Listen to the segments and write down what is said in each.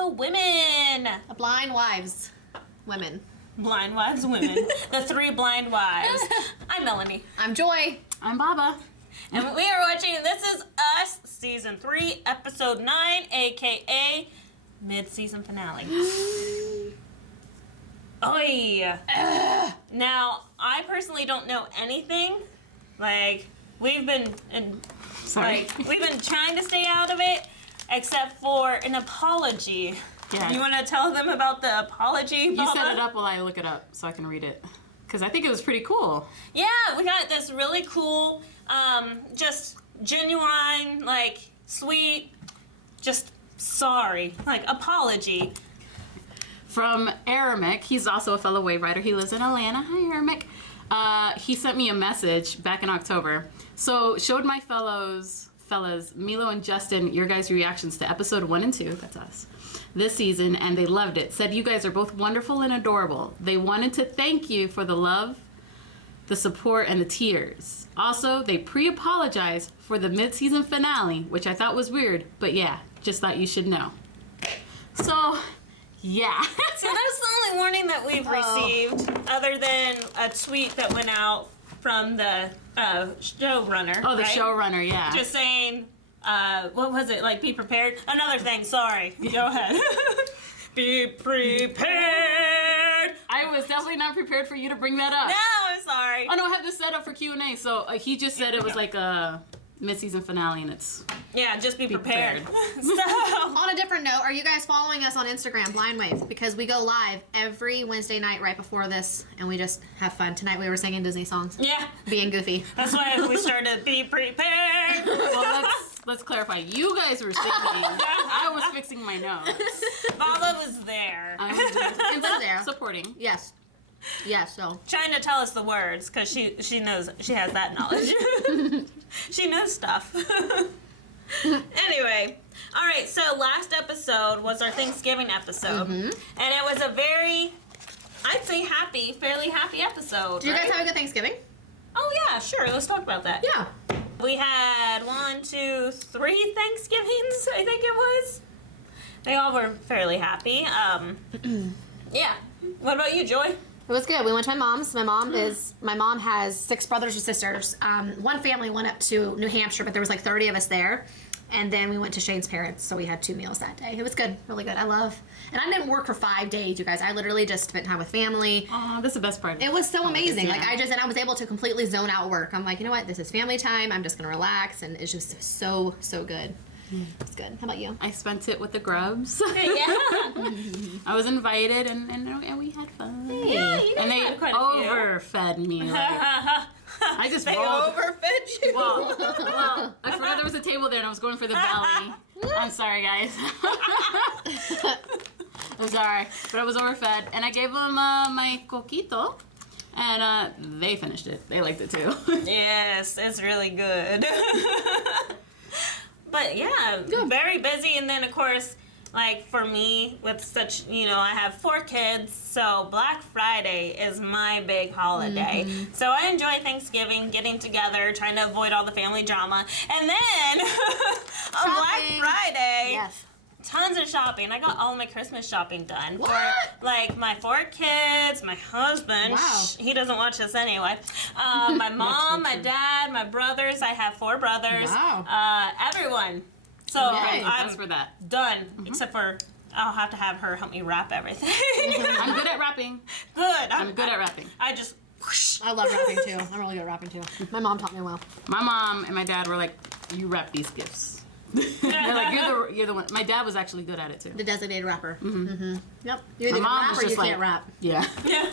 the women. Blind wives. Women. Blind wives, women. The three blind wives. I'm Melanie. I'm Joy. I'm Baba. And we are watching This Is Us, Season 3, Episode 9, a.k.a. mid-season finale. Oy! Now, I personally don't know anything. Like, we've been trying to stay out of it, except for an apology. Yeah. You want to tell them about the apology, Baba? You set it up while I look it up so I can read it. Because I think it was pretty cool. Yeah, we got this really cool, just genuine, like, sweet, just sorry, like, apology. From Aramic. He's also a fellow wave rider. He lives in Atlanta. Hi, Aramic. He sent me a message back in October. So, showed my fellas, Milo and Justin, your guys' reactions to episode 1 and 2, that's us, this season, and they loved it. Said you guys are both wonderful and adorable. They wanted to thank you for the love, the support, and the tears. Also, they pre-apologized for the mid-season finale, which I thought was weird, but yeah, just thought you should know. So, yeah. So that's the only warning that we've received, other than a tweet that went out from the showrunner. Oh, the right? showrunner, yeah. Just saying, what was it? Like, be prepared? Another thing, sorry. Go ahead. Be prepared! I was definitely not prepared for you to bring that up. No, I'm sorry. Oh, no, I have this set up for Q&A. So he just said it was like a mid-season finale, and it's... Yeah, just be prepared. So, On a different note, are you guys following us on Instagram, Blind Wave? Because we go live every Wednesday night right before this, and we just have fun. Tonight we were singing Disney songs. yeah, Being goofy. that's why we started Be Prepared. Well, let's clarify. You guys were singing. I was fixing my notes. Baba was there. I was there. supporting. Yes. Yes, so. Trying to tell us the words, because she knows, she has that knowledge. She knows stuff. Anyway, all right, so last episode was our Thanksgiving episode, and it was a very, I'd say fairly happy episode. Did you guys have a good Thanksgiving? Oh yeah, sure, let's talk about that. Yeah. We had 3 Thanksgivings, I think it was. They all were fairly happy. Yeah. What about you, Joy? It was good. We went to my mom's. My mom has 6 brothers and sisters. One family went up to New Hampshire, but there was like 30 of us there. And then we went to Shane's parents, so we had 2 meals that day. It was good, really good. And I didn't work for 5 days, you guys. I literally just spent time with family. Oh, that's the best part. It was so amazing. Yeah. Like I was able to completely zone out work. I'm like, you know what? This is family time. I'm just gonna relax, and it's just so good. It's good. How about you? I spent it with the grubs. Yeah. I was invited, and we had fun. Yeah, you guys And they had quite a few. overfed me. Like, I just They rolled. overfed you. Well, I forgot there was a table there, and I was going for the belly. I'm sorry, guys. I'm sorry, but I was overfed, and I gave them my coquito, and they finished it. They liked it too. Yes, it's really good. But yeah, very busy, and then of course, like for me, with such, I have 4 kids, so Black Friday is my big holiday. So I enjoy Thanksgiving, getting together, trying to avoid all the family drama, and then on Black Friday, Yes. tons of shopping. I got all my Christmas shopping done. What? For, like, my 4 kids, my husband. Wow. He doesn't watch this anyway. My mom, my dad, my brothers. I have 4 brothers. Wow. Everyone. So Yay. Thanks I'm for that. done, except for I'll have to have her help me wrap everything. I'm good at rapping. Good. I'm good at rapping. I just... whoosh. I love rapping too. I'm really good at rapping too. My mom taught me well. My mom and my dad were like, "You wrap these gifts." They're like, "You're the one." My dad was actually good at it too. The designated rapper. Yep. You're either My mom rap was or you just like- can't rap. Yeah. Yeah.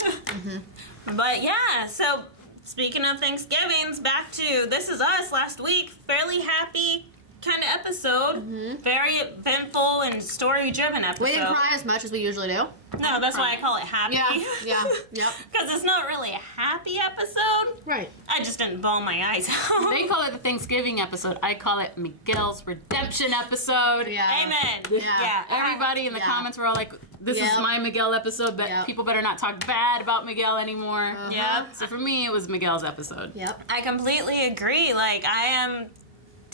But yeah, so speaking of Thanksgivings, back to This Is Us last week. Fairly happy kind of episode. Very eventful and story-driven episode. We didn't cry as much as we usually do. No, that's why I call it happy. Yeah. Yep. Because it's not really a happy episode. Right. I just didn't bawl my eyes out. They call it the Thanksgiving episode. I call it Miguel's redemption episode. Yeah. Amen. Yeah. Everybody in the Yeah. comments were all like, "This Yep. is my Miguel episode, but Yep. people better not talk bad about Miguel anymore." Yep. So for me, it was Miguel's episode. Yep. I completely agree. Like, I am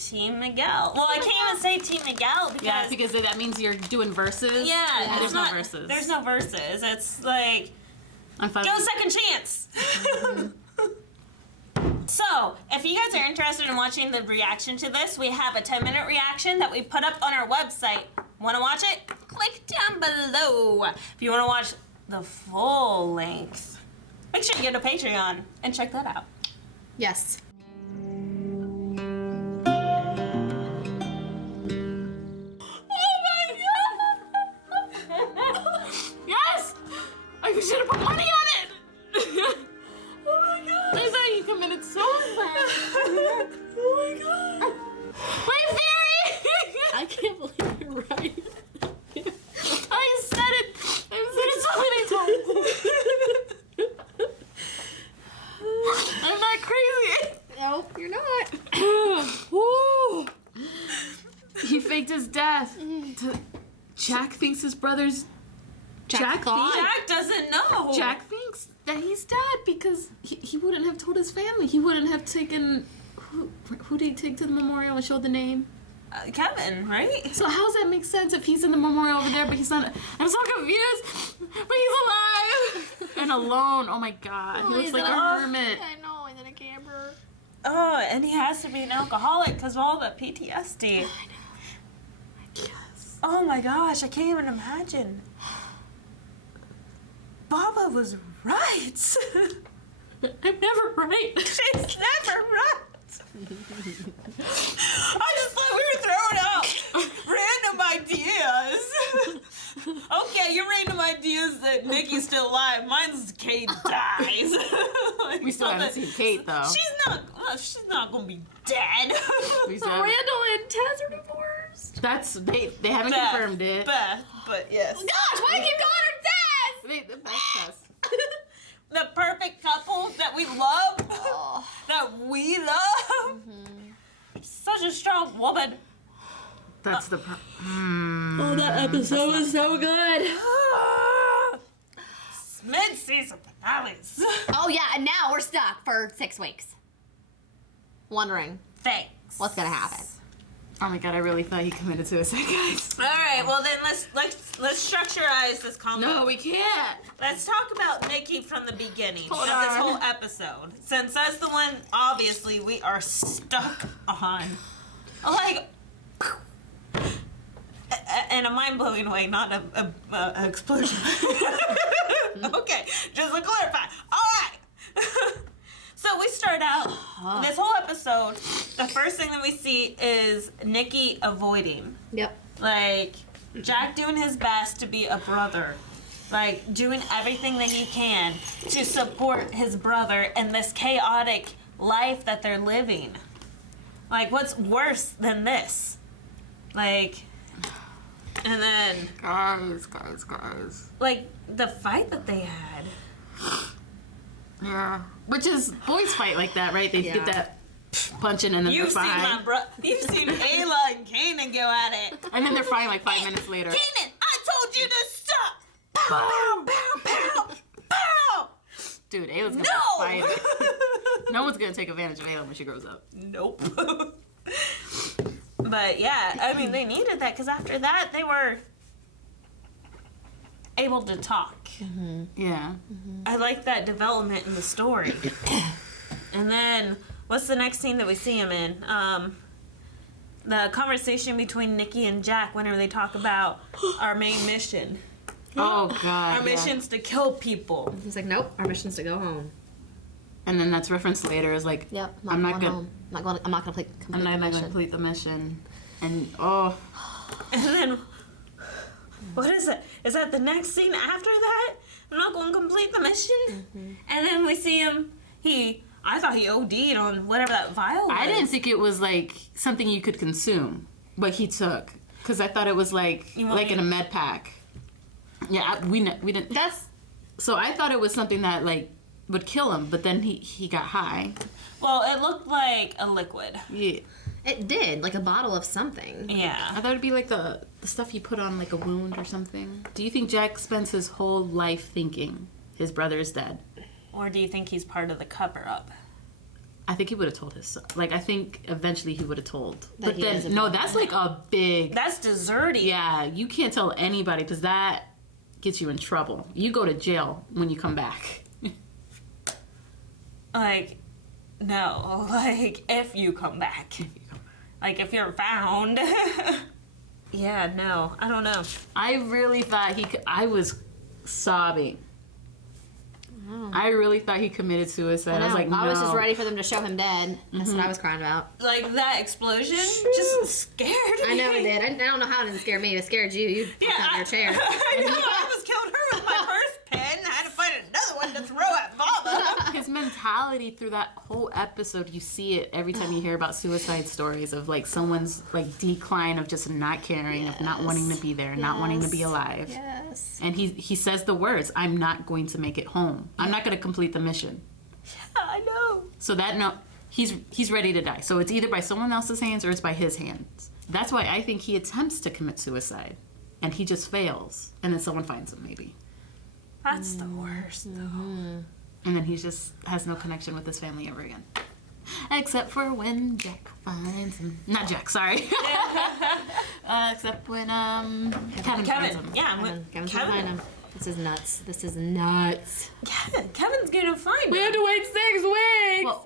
Team Miguel. Well, I can't even say Team Miguel because... Yeah, because that means you're doing verses. Yeah, there's no verses. There's no verses. It's like... I'm fine. Go second chance! So, if you guys are interested in watching the reaction to this, we have a 10-minute reaction that we put up on our website. Want to watch it? Click down below. If you want to watch the full length, make sure you get a Patreon and check that out. Yes. Yes! I should have put money on it! Oh my god! I thought you committed suicide! Oh my god! My theory! I can't believe you're right. I said it! I've said it so many times! I'm not crazy! Nope, you're not. Woo! He faked his death. Jack thinks his brother's... Jack thought? Jack doesn't know. Jack thinks that he's dead because he wouldn't have told his family. He wouldn't have taken... Who did he take to the memorial and showed the name? Kevin, right? So how does that make sense if he's in the memorial over there, but he's not... I'm so confused. But he's alive! And alone. Oh my god. He looks like a hermit. I know, he's in a camper. Oh, and he has to be an alcoholic because of all the PTSD. I know. Yes. Oh my gosh, I can't even imagine. Baba was right. I'm never right. She's never right. I just thought we were throwing out random ideas. Okay, your random ideas that Nicky's still alive. Mine's Kate dies. Like, We still haven't seen Kate, though. She's not gonna be dead. We still Randall haven't- and Tess are divorced. That's... They haven't Beth, confirmed it. Beth, but yes. Gosh, why do you keep calling her Tess? The best test. The perfect couple that we love. Oh. That we love. Such a strong woman. That's the... Oh, that episode was so good. Mid-season finales. Oh, yeah, and now we're stuck for 6 weeks. Wondering Thanks. what's gonna happen. Oh my god, I really thought he committed suicide, guys. All right, well then let's structurize this convo. No, we can't. Let's talk about Nicky from the beginning Hold of this on. whole episode, since that's the one obviously we are stuck on. Like, in a mind-blowing way, not a explosion. Okay, just to clarify. All right. So we start out this whole episode. The first thing that we see is Nicky avoiding. Yep. Like, Jack doing his best to be a brother. Like, doing everything that he can to support his brother in this chaotic life that they're living. Like, what's worse than this? Like, and then... Guys. Like, the fight that they had. Yeah. Which is, boys fight like that, right? They get that punching and then You've they're seen fine. You've seen Ayla and Kanan go at it. And then they're fine like 5 minutes later. Kanan, I told you to stop! Pow, pow, pow, pow! Dude, Ayla's gonna No! fight. No one's gonna take advantage of Ayla when she grows up. Nope. But yeah, I mean, they needed that because after that, they were able to talk. Yeah. I like that development in the story. And then, what's the next scene that we see him in? The conversation between Nicky and Jack whenever they talk about our main mission. Oh god. Our mission's to kill people. He's like, nope, our mission's to go home. And then that's referenced later as like, Yep. I'm not going gonna, home. I'm not gonna complete I'm not the gonna mission. complete the mission. And And then, what is it? Is that the next scene after that? I'm not going to complete the mission? And then we see him, I thought he OD'd on whatever that vial was. I didn't think it was like something you could consume, what he took, because I thought it was like in a med pack. Yeah, we didn't. That's So I thought it was something that like would kill him, but then he got high. Well, it looked like a liquid. Yeah. it did like a bottle of something. Yeah. I thought it'd be like the stuff you put on like a wound or something. Do you think Jack spends his whole life thinking his brother is dead? Or do you think he's part of the cover-up? I think he would have told his son. Like, I think eventually he would have told. That But he then, is no, involved. that's like a big... That's deserting. Yeah, you can't tell anybody because that gets you in trouble. You go to jail when you come back. Like, no. Like, if you come back. Like, if you're found. Yeah, no. I don't know. I really thought he could... I was sobbing. I really thought he committed suicide. I was like, no. I was just ready for them to show him dead. That's what I was crying about. Like, that explosion just scared me. I know it did. I don't know how it didn't scare me. It scared you. You popped out of your chair. I know. I almost killed her with my first pen. I had to find another one to throw at Mama. His mentality through that whole episode, you see it every time you hear about suicide stories of like someone's like decline of just not caring, of not wanting to be there, not wanting to be alive. Yes. And he says the words, I'm not going to make it home. I'm not going to complete the mission. Yeah, I know. So that no, he's ready to die. So it's either by someone else's hands or it's by his hands. That's why I think he attempts to commit suicide. And he just fails. And then someone finds him maybe. That's the worst, though. And then he just has no connection with his family ever again. Except for when Jack finds him. Not Jack, sorry. Except when Kevin finds him. Yeah, Kevin's gonna find him. This is nuts. This is nuts. Kevin's gonna find We him. had to wait 6 weeks. Well,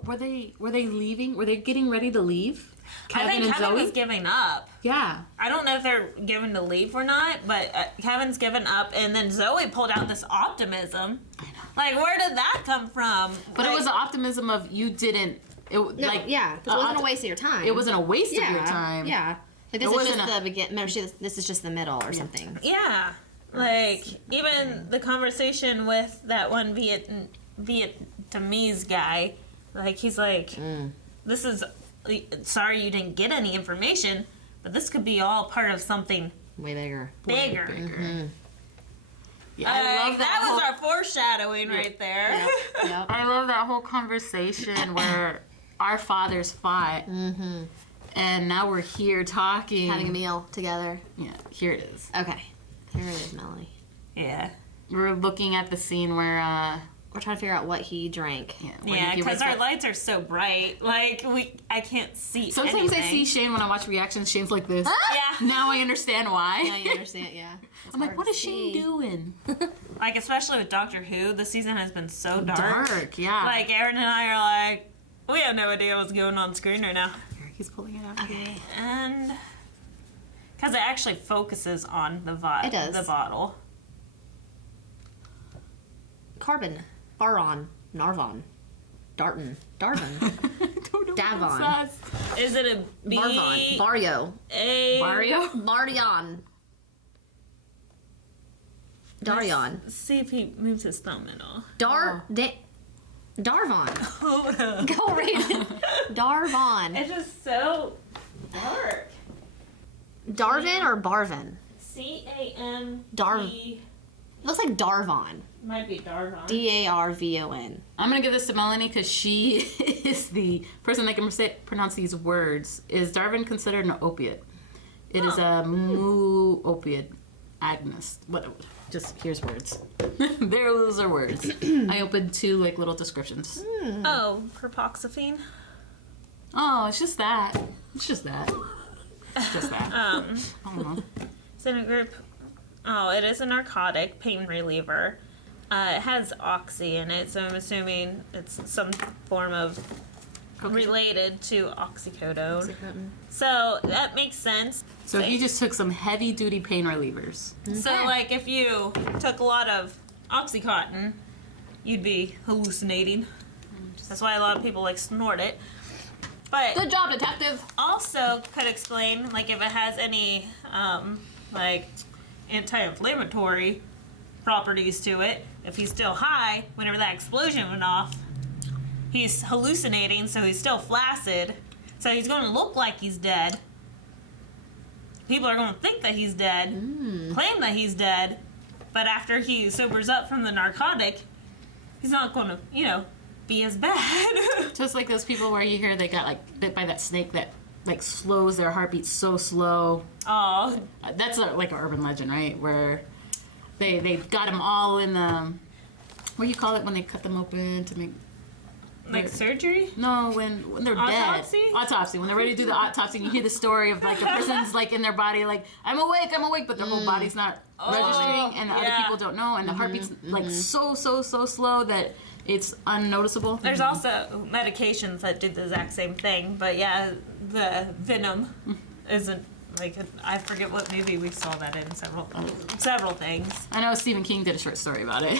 were they leaving? Were they getting ready to leave? I think Kevin was giving up. Yeah. I don't know if they're given to leave or not, but Kevin's given up, and then Zoe pulled out this optimism. I know. Like, where did that come from? But like, it was the optimism of you didn't. It, No, like yeah, because it wasn't a waste of your time. It wasn't a waste of your time. Yeah. Like, this It is wasn't just the beginning. This is just the middle or something. Yeah. Like, even the conversation with that one Vietnamese guy, like, he's like, this is, sorry you didn't get any information, but this could be all part of something Way bigger. bigger. Yeah, I love that was whole, our foreshadowing right there. Yep. I love that whole conversation where our fathers fought, and now we're here talking, Having a meal together. Yeah, here it is. Okay. Here it is, Melanie. Yeah. We're looking at the scene where We're trying to figure out what he drank. Yeah, because our lights are so bright. Like, I can't see Sometimes anything. I see Shane when I watch reactions. Shane's like this. Yeah. Now I understand why. Yeah, you understand, yeah. I'm like, what is Shane doing? Like, especially with Doctor Who, the season has been so dark. Dark, yeah. Like, Aaron and I are like, we have no idea what's going on screen right now. He's pulling it out. Okay. And because it actually focuses on the It does. the bottle. Carbon. Baron. Narvon. Darton. Darvin. Don't know Davon. what it Is it a B? Barvon. Barrio. A Mario? Bardion. Darion. Let's see if he moves his thumb at all. Darvon. Hold up. Go read it. Darvon. It's just so dark. Darvin or Barvin? C-A-M. It looks like Darvon. Might be Darvon. Darvon. I'm going to give this to Melanie because she is the person that can pronounce these words. Is Darvin considered an opiate? It is a mu opiate agonist. What? Just here's words. Those are words. I opened 2 like little descriptions. Oh, carboxyphene. Oh, it's just that. It's just that. It's just that. I don't know. It's in a group. Oh, it is a narcotic pain reliever. It has oxy in it, so I'm assuming it's some form of related to oxycodone. So that makes sense. So he just took some heavy duty pain relievers. So, like, if you took a lot of Oxycontin, you'd be hallucinating. That's why a lot of people, like, snort it. But Good job, detective. also could explain, like, if it has any, like, anti-inflammatory properties to it. If he's still high, whenever that explosion went off, he's hallucinating, so he's still flaccid. So he's going to look like he's dead. People are going to think that he's dead, claim that he's dead, but after he sobers up from the narcotic, he's not going to, be as bad. Just like those people where you hear they got like bit by that snake that like slows their heartbeat so slow. Oh, That's like an urban legend, right? Where they've got them all in the, what do you call it when they cut them open to make Like surgery? No, when they're Autopsy? dead. Autopsy. When they're ready to do the autopsy, and you hear the story of like the person's like in their body, like I'm awake, but their whole body's not registering, and the other people don't know, and the heartbeat's like so slow that it's unnoticeable. There's also medications that do the exact same thing, but yeah, the venom isn't. Like, I forget what movie we saw that in, several things. I know Stephen King did a short story about it.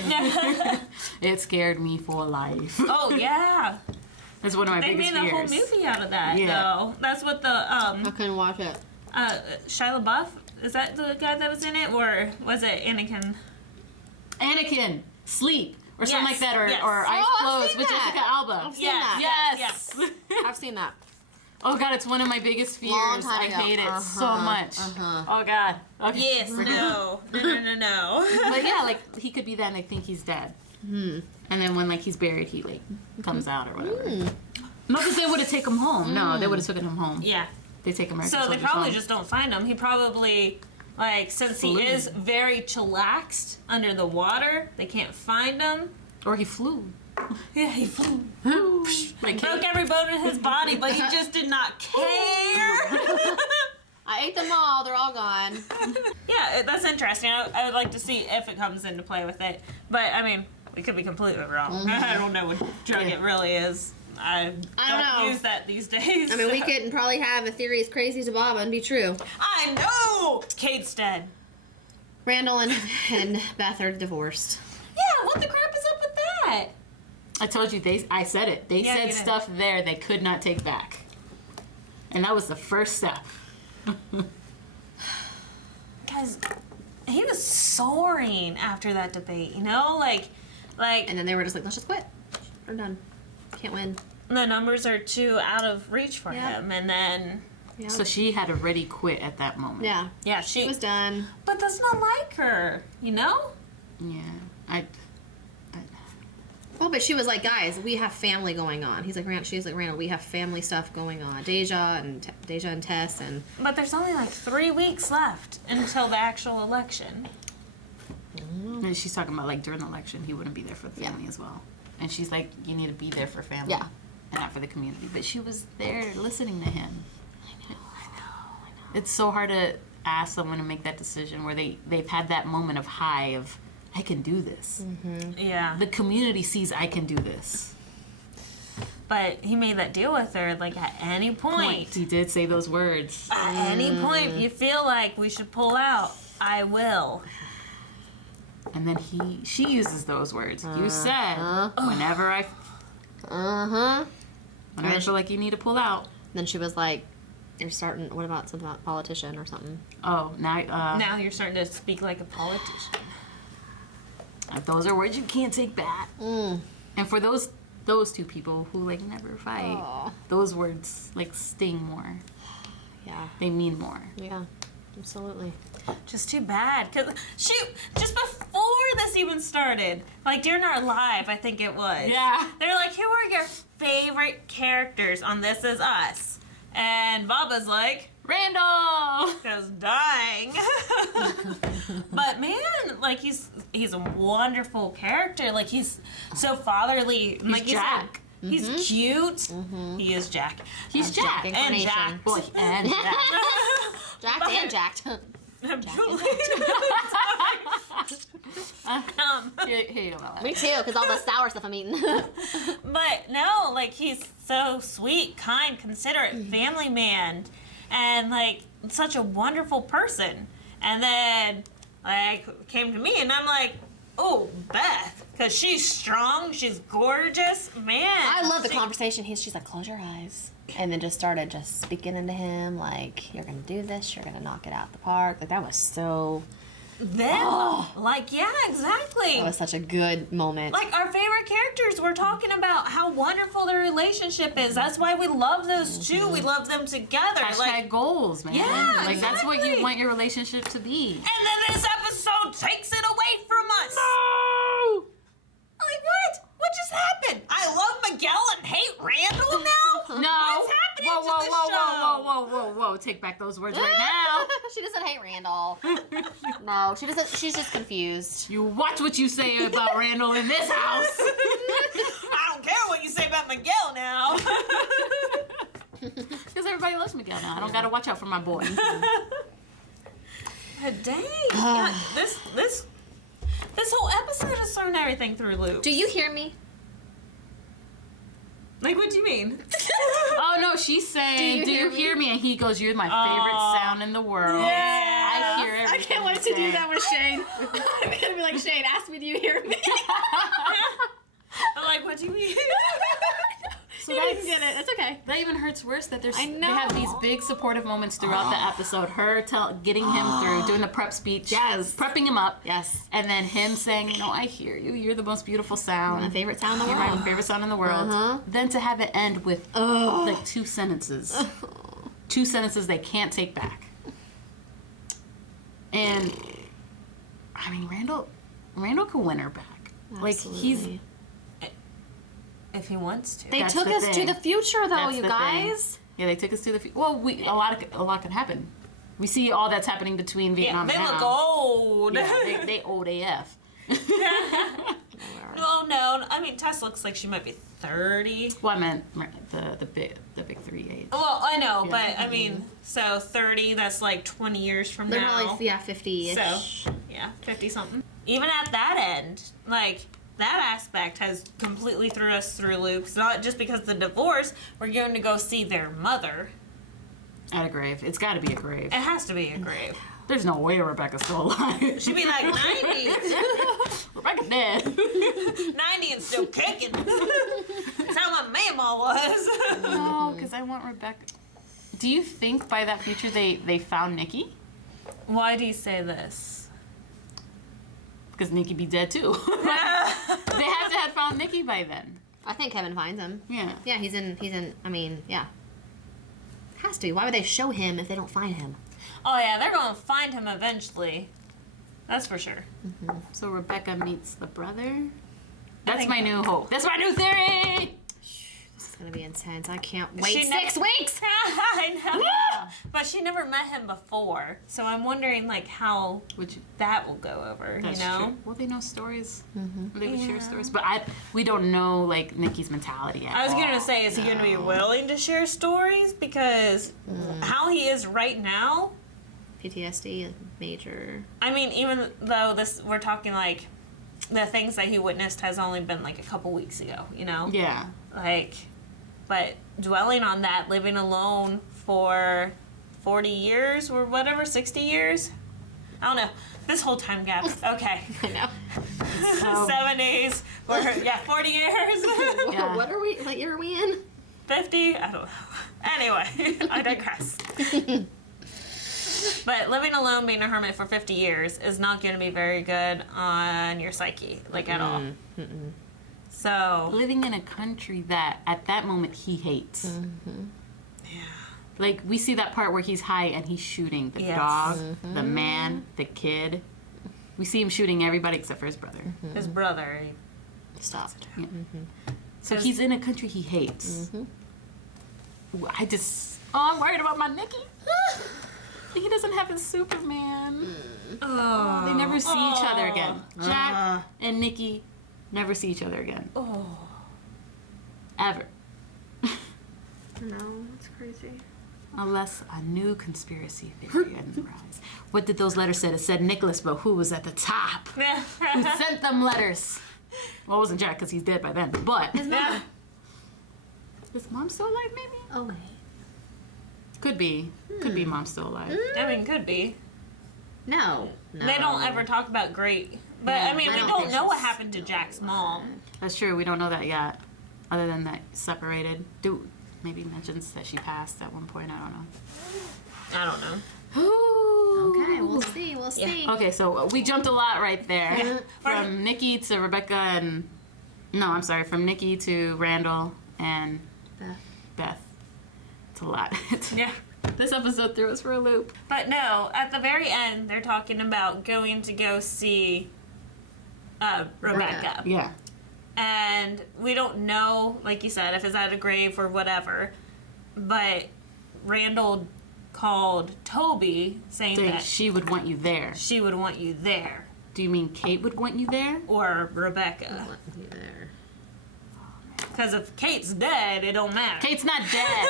It scared me for life. Oh, yeah. That's one of my biggest fears. They made a whole movie out of that, though. That's what the, I couldn't watch it. Shia LaBeouf, is that the guy that was in it? Or was it Anakin? Anakin, sleep. Or something like that, or Eyes I've Closed seen with that. Jessica Alba. I've seen that. Yes. I've seen that. Oh God, it's one of my biggest fears. Long time I ago. hate it so much. Oh God. Okay. Yes, no. But yeah, like he could be that, and I think he's dead. And then when like he's buried, he like comes out or whatever. Not because they would have taken him home. No, they would have taken him home. Yeah. They take American So they soldiers probably home. just don't find him. He probably, like, since he is very chillaxed under the water, they can't find him. Or he flew. Yeah, he flew. Like Broke every bone in his body, but he just did not care. I ate them all. They're all gone. Yeah, that's interesting. I would like to see if it comes into play with it. But, I mean, we could be completely wrong. I don't know what drug it really is. I don't know. use that these days. I mean, we could probably have a theory as crazy as Dababa and be true. I know! Kate's dead. Randall and Beth are divorced. Yeah, what the crap is up with that? I told you, I said it. They Yeah, you said did. stuff there they could not take back. And that was the first step. Because he was soaring after that debate, you know? Like, And then they were just like, let's just quit. We're done. Can't win. the numbers are too out of reach for him. And then, Yeah. So she had already quit at that moment. yeah. yeah, She was done. But that's not like her, you know? Yeah. Well, but she was like, guys, we have family going on. She's like, Randall, we have family stuff going on. Deja and Tess and... But there's only like 3 weeks left until the actual election. And she's talking about like during the election, he wouldn't be there for the family as well. And she's like, you need to be there for family. Yeah. And not for the community. But she was there listening to him. I know. It's so hard to ask someone to make that decision where they've had that moment of high of, I can do this. Yeah. The community sees I can do this. But he made that deal with her, like, at any point. He did say those words. At any point, if you feel like we should pull out, I will. And then she uses those words. You said, whenever I feel like you need to pull out. Then she was like, you're starting... What about something about politician or something? Oh, now Now you're starting to speak like a politician. those are words you can't take back. And for those two people who like never fight, those words like sting more. Yeah. They mean more. Yeah. Absolutely. Just too bad. Because, shoot, just before this even started, like during our live, I think it was. Yeah. They're like, who are your favorite characters on This Is Us? And Baba's like, Randall! because dying. But man, like he's a wonderful character. Like he's so fatherly. Like Jack. He's cute. He is Jack. He's Jack. And Incarnation. Jack. Boy, and Jack. Jacked and jacked. Here you go, Ella. Me too, because all the sour stuff I'm eating. But no, like he's so sweet, kind, considerate, family man, and like such a wonderful person. And then like came to me, and I'm like, oh, Beth, because she's strong, she's gorgeous, man. I love the conversation. She's like, close your eyes. And then just started just speaking into him, like, you're going to do this, you're going to knock it out the park. Like, that was so... Then, like, yeah, exactly. That was such a good moment. Like, our favorite characters, we're talking about how wonderful their relationship is. That's why we love those two. We love them together. Hashtag like, goals, man. Yeah, like that's what exactly. you want your relationship to be. and then this episode takes it away from us. No! Like, what? What just happened? I love Miguel and hate Randall now? No. What's happening whoa, to whoa, the whoa, show? whoa. Take back those words right now. She doesn't hate Randall. No, she doesn't. She's just confused. You watch what you say about Randall in this house. I don't care what you say about about Miguel now. Because everybody loves Miguel now. I don't gotta watch out for my boy. But dang, God, this whole episode has thrown everything through loops. Do you hear me? Like, what do you mean? Oh no, she's saying, "Do you hear me?" And he goes, "You're my favorite sound in the world." Yeah. I hear everything. I can't wait to do that with Shane. I'm gonna be like, Shane, ask me, do you hear me? I'm like, what do you mean? So You didn't get it. It's okay. That even hurts worse that I they have these big supportive moments throughout the episode. Her getting him through, doing the prep speech. Yes. Prepping him up. Yes. And then him saying, I hear you. You're the most beautiful sound. My favorite sound in the You're world. my favorite sound in the world. Uh-huh. Then to have it end with like 2 sentences. 2 sentences they can't take back. And I mean, Randall could win her back. Absolutely. If he wants to. They That's took the us to thing. the future, though, That's you the guys. thing. Yeah, they took us to the future. Well, a lot could happen. We see all that's happening between Vietnam They and look now. old. Yeah, they old AF. No. I mean, Tess looks like she might be 30. Well, I meant the big 3 age. Well, I know, Yeah. but I mean, so 30, that's like 20 years from They're now. probably, 50-ish. So, yeah, 50 something. Even at that end, like, that aspect has completely threw us through loops. Not just because of the divorce, we're going to go see their mother. At a grave. It's got to be a grave. It has to be a grave. There's no way Rebecca's still alive. She'd be like 90. Rebecca's dead. 90 and still kicking. That's how my mama was. No, because I want Rebecca. Do you think by that future they found Nicky? Why do you say this? Because Nicky be dead too. They have to have found Nicky by then. I think Kevin finds him. Yeah. Yeah, he's in, I mean, yeah. Has to be. Why would they show him if they don't find him? Oh, yeah, they're going to find him eventually. That's for sure. So Rebecca meets the brother? That's think my new hope. That's my new theory! This is going to be intense. I can't wait. She 6 weeks! I know. But she never met him before. So I'm wondering, like, how that will go over, That's you know? true. Well, they know stories. They would Yeah. share stories. But we don't know, like, Nicky's mentality yet. I was going to say, is he going to be willing to share stories? Because how he is right now, PTSD, major. I mean, even though we're talking, like, the things that he witnessed has only been, like, a couple weeks ago, you know? Yeah. Like, but dwelling on that, living alone for 40 years or whatever, 60 years? I don't know. This whole time gap. Okay. I know. 70s. 40 years. Yeah. What year are we in? 50? I don't know. Anyway, I digress. But living alone, being a hermit for 50 years is not going to be very good on your psyche, like at all. So, Living in a country that, at that moment, he hates. yeah. Like, we see that part where he's high and he's shooting the Yes. dog, the man, the kid. We see him shooting everybody except for his brother. His brother. Stopped. Yeah. So he's in a country he hates. I'm worried about my Nicky. He doesn't have his Superman. Oh. They never see each other again. Jack and Nicky never see each other again. Oh. Ever. No, that's crazy. Unless a new conspiracy theory arises. What did those letters say? It said Nicholas, but who was at the top? Who sent them letters? Well, it wasn't Jack because he's dead by then. But His mom. is mom still alive? Maybe. Oh, wait. Could be. Could be mom's still alive. I mean, could be. No. They don't ever talk about great. But, Yeah, I mean, I we don't don't think know what she's happened to Jack's mom. That's true. We don't know that yet. Other than that, separated. Maybe mentions that she passed at one point. I don't know. I don't know. Okay, we'll see. We'll see. Okay, so we jumped a lot right there. From Nicky to Rebecca and... No, I'm sorry. From Nicky to Randall and Beth. It's a lot. Yeah. This episode threw us for a loop. But no, at the very end, they're talking about going to go see Rebecca. Yeah. And we don't know, like you said, if it's at a grave or whatever. But Randall called Toby saying that she would want you there. she would want you there. Do you mean Kate would want you there? Or Rebecca. What you there? Because if Kate's dead, it don't matter. Kate's not dead.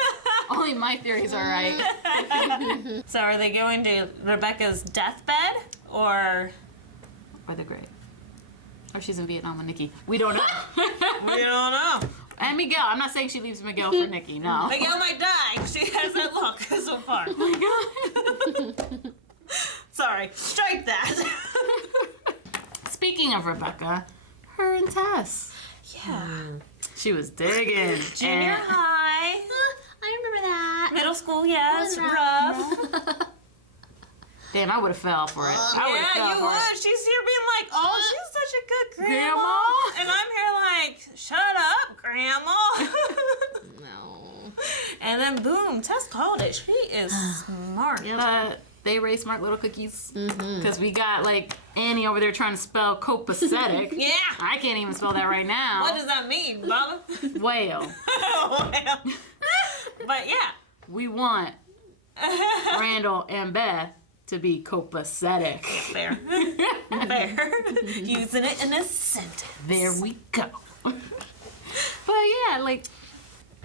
Only my theories are right. So are they going to Rebecca's deathbed or the grave? Or she's in Vietnam with Nicky. We don't know. we don't know. And Miguel. I'm not saying she leaves Miguel for Nicky. No. Miguel might die. She has that look so far. Oh my God. Sorry, strike that. Speaking of Rebecca, her and Tess. Yeah. She was digging. Junior high. I remember that. Middle school, yes. Rough. Damn, I would have fell for it. Yeah, you would. She's here being like, oh, she's such a good grandma. And I'm here like, shut up, grandma. No. And then boom, Tess called it. She is smart. They raised smart little cookies. Because we got like Annie over there trying to spell copacetic. Yeah. I can't even spell that right now. What does that mean, Baba? Whale. Well. But yeah. We want Randall and Beth to be copacetic. Fair. Fair. Using it in a sentence. There we go. But yeah, like,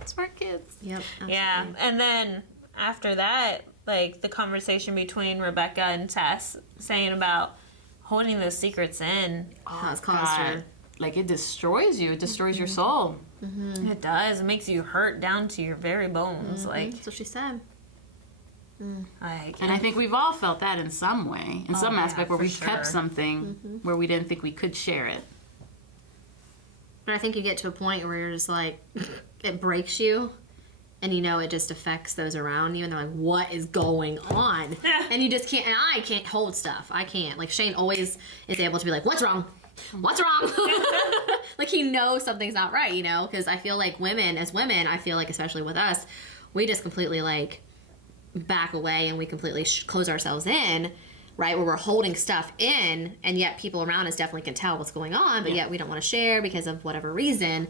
smart kids. Yep. Absolutely. Yeah. And then after that, like the conversation between Rebecca and Tess saying about holding those secrets in. Oh, it's caused her. Like, it destroys you. It destroys your soul. It does. It makes you hurt down to your very bones. Like, That's what she said. And I think we've all felt that in some way, in some aspect, where for we sure. kept something where we didn't think we could share it. But I think you get to a point where you're just like, it breaks you, and you know it just affects those around you, and they're like, what is going on? And you just can't, and I can't hold stuff. I can't. Like, Shane always is able to be like, what's wrong? What's wrong? Like, he knows something's not right, you know? Because I feel like as women, I feel like, especially with us, we just completely, like, back away and we completely close ourselves in, right, where we're holding stuff in, and yet people around us definitely can tell what's going on, but yet we don't want to share because of whatever reason.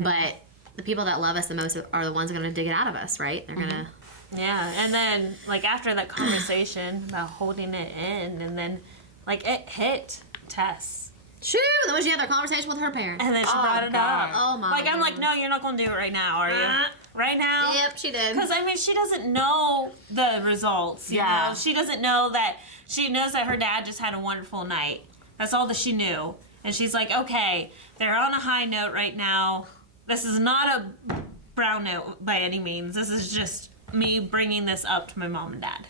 But the people that love us the most are the ones that are going to dig it out of us, right? They're going to... yeah. And then, like, after that conversation about holding it in, and then, like, it hit Tess. Shoo! Then when she had that conversation with her parents. And then she brought it up. Oh, my Like, I'm like, no, you're not going to do it right now, are you? Right now? Yep, she did. Because, I mean, she doesn't know the results, you know? She doesn't know that... She knows that her dad just had a wonderful night. That's all that she knew. And she's like, okay, they're on a high note right now. This is not a brown note by any means. This is just me bringing this up to my mom and dad.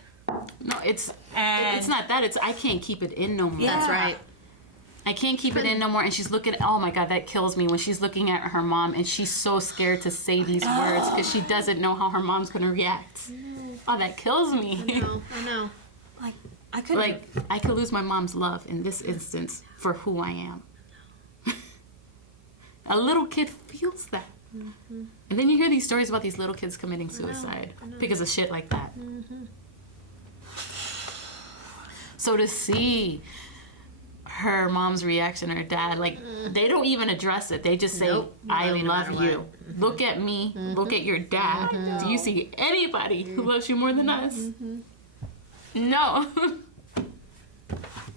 No, it's not that. It's I can't keep it in no more. That's right. I can't keep it in no more. And she's looking, oh my God, that kills me when she's looking at her mom and she's so scared to say these words because she doesn't know how her mom's going to react. Oh, that kills me. I know. Like, I couldn't... Like, I could lose my mom's love in this instance for who I am. A little kid feels that. And then you hear these stories about these little kids committing suicide because of shit like that. So to see her mom's reaction, her dad, like, they don't even address it. They just say, I love you. Look at me. Look at your dad. Do you see anybody who loves you more than us? No.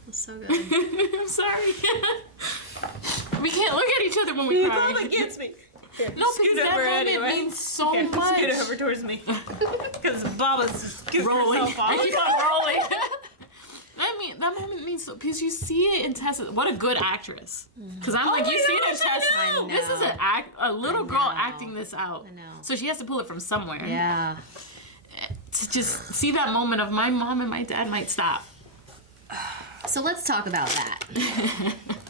That's so good. I'm sorry. We can't look at each other when we cry. Mama gets me. Here, No, because that moment means so much. Scoot over towards me. Because Baba's scooting herself off. I keep on rolling. I mean, that moment means so, because you see it in Tess. What a good actress. Because I'm like, you see it in Tess. I know. This is a little girl acting this out. I know. So she has to pull it from somewhere. Yeah. To just see that moment of my mom and my dad might stop. So let's talk about that.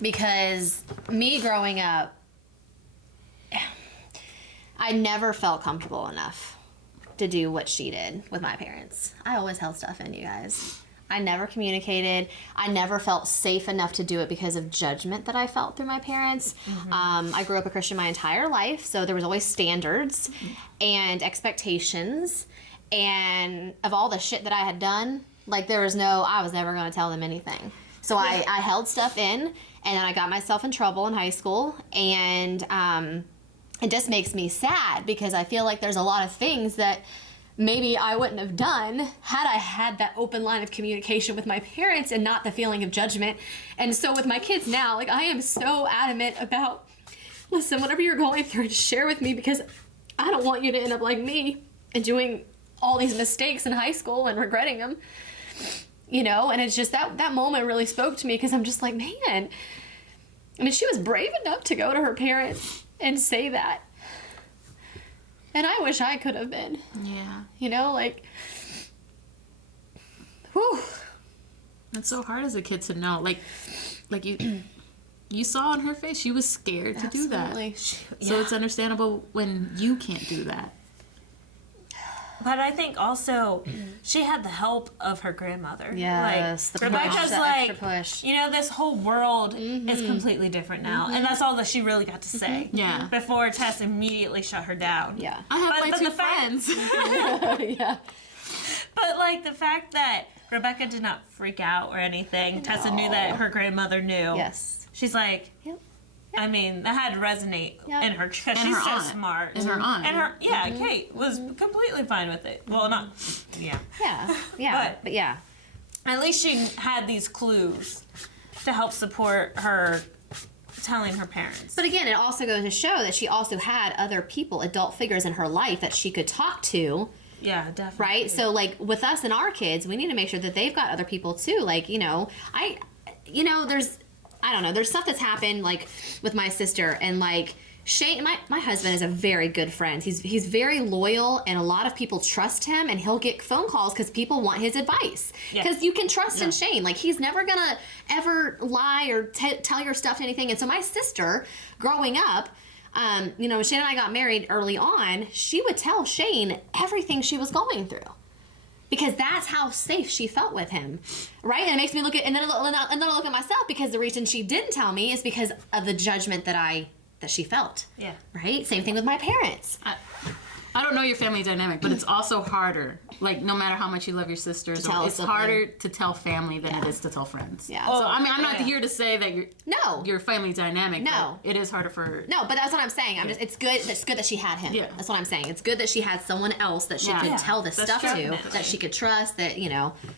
Because me growing up, I never felt comfortable enough to do what she did with my parents. I always held stuff in, you guys. I never communicated. I never felt safe enough to do it because of judgment that I felt through my parents. I grew up a Christian my entire life, so there was always standards and expectations. And of all the shit that I had done, like, I was never going to tell them anything. So I held stuff in, and then I got myself in trouble in high school, and it just makes me sad because I feel like there's a lot of things that maybe I wouldn't have done had I had that open line of communication with my parents and not the feeling of judgment. And so with my kids now, like, I am so adamant about, listen, whatever you're going through, just share with me, because I don't want you to end up like me and doing all these mistakes in high school and regretting them. You know, and it's just that moment really spoke to me, because I'm just like, man, I mean, she was brave enough to go to her parents and say that. And I wish I could have been. Yeah. You know, like, whew. It's so hard as a kid to know. Like you saw on her face, she was scared to do that. So it's understandable when you can't do that. But I think also she had the help of her grandmother. Yes, like, the Rebecca's push, the like, extra push. you know, this whole world is completely different now, and that's all that she really got to say. Yeah. Before Tess immediately shut her down. Yeah. I have But my two the fact- friends. Yeah. But like the fact that Rebecca did not freak out or anything, Tessa knew that her grandmother knew. Yes. She's like, Yep. I mean, that had to resonate in her, because And she's her so aunt. smart. And her aunt. And her, Kate was completely fine with it. Well, not, Yeah. Yeah. But yeah. at least she had these clues to help support her telling her parents. But again, it also goes to show that she also had other people, adult figures in her life that she could talk to. Yeah, definitely. Right? So, like, with us and our kids, we need to make sure that they've got other people, too. Like, there's stuff that's happened, like, with my sister. And, like, Shane, my husband is a very good friend. He's very loyal, and a lot of people trust him, and he'll get phone calls because people want his advice. Because you can trust in Shane. Like, he's never going to ever lie or tell your stuff to anything. And so my sister, growing up, Shane and I got married early on, she would tell Shane everything she was going through. Because that's how safe she felt with him, right? And it makes me look at, and then I look at myself, because the reason she didn't tell me is because of the judgment that she felt. Yeah. Right? Same thing with my parents. I don't know your family dynamic, but it's also harder. Like, no matter how much you love your sisters, it's harder to tell family than it is to tell friends. Yeah. So, I mean, I'm not here to say that your family dynamic. No. It is harder for... No, but that's what I'm saying. It's good that she had him. Yeah. That's what I'm saying. It's good that she had someone else that she could tell this stuff to, that she could trust, that,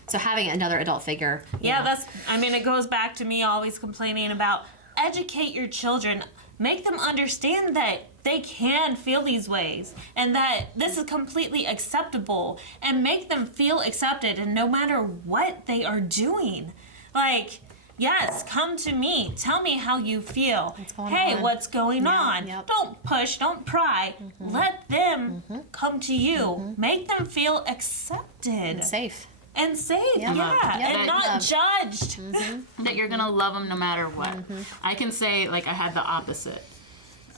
so having another adult figure. Yeah, it goes back to me always complaining about educate your children. Make them understand that they can feel these ways and that this is completely acceptable, and make them feel accepted, and no matter what they are doing. Like, yes, come to me. Tell me how you feel. What's going on? Yep. Don't push. Don't pry. Let them come to you. Make them feel accepted. And safe. And safe, and not judged. That you're going to love them no matter what. I can say, like, I had the opposite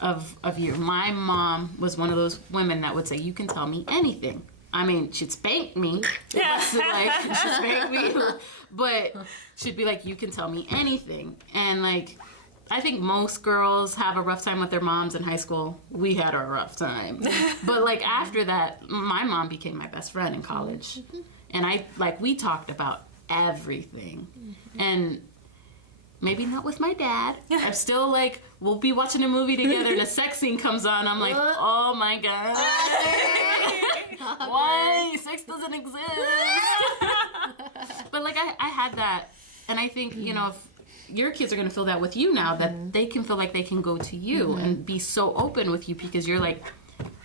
of you. My mom was one of those women that would say, you can tell me anything. I mean, she'd spank me. She'd spank me. But she'd be like, you can tell me anything. And, like, I think most girls have a rough time with their moms in high school. We had a rough time. But, like, after that, my mom became my best friend in college. And we talked about everything. And maybe not with my dad. I'm still like, we'll be watching a movie together and a sex scene comes on. I'm like, oh my God. Why? Sex doesn't exist. But like, I had that. And I think, if your kids are going to feel that with you now, that they can feel like they can go to you and be so open with you, because you're like,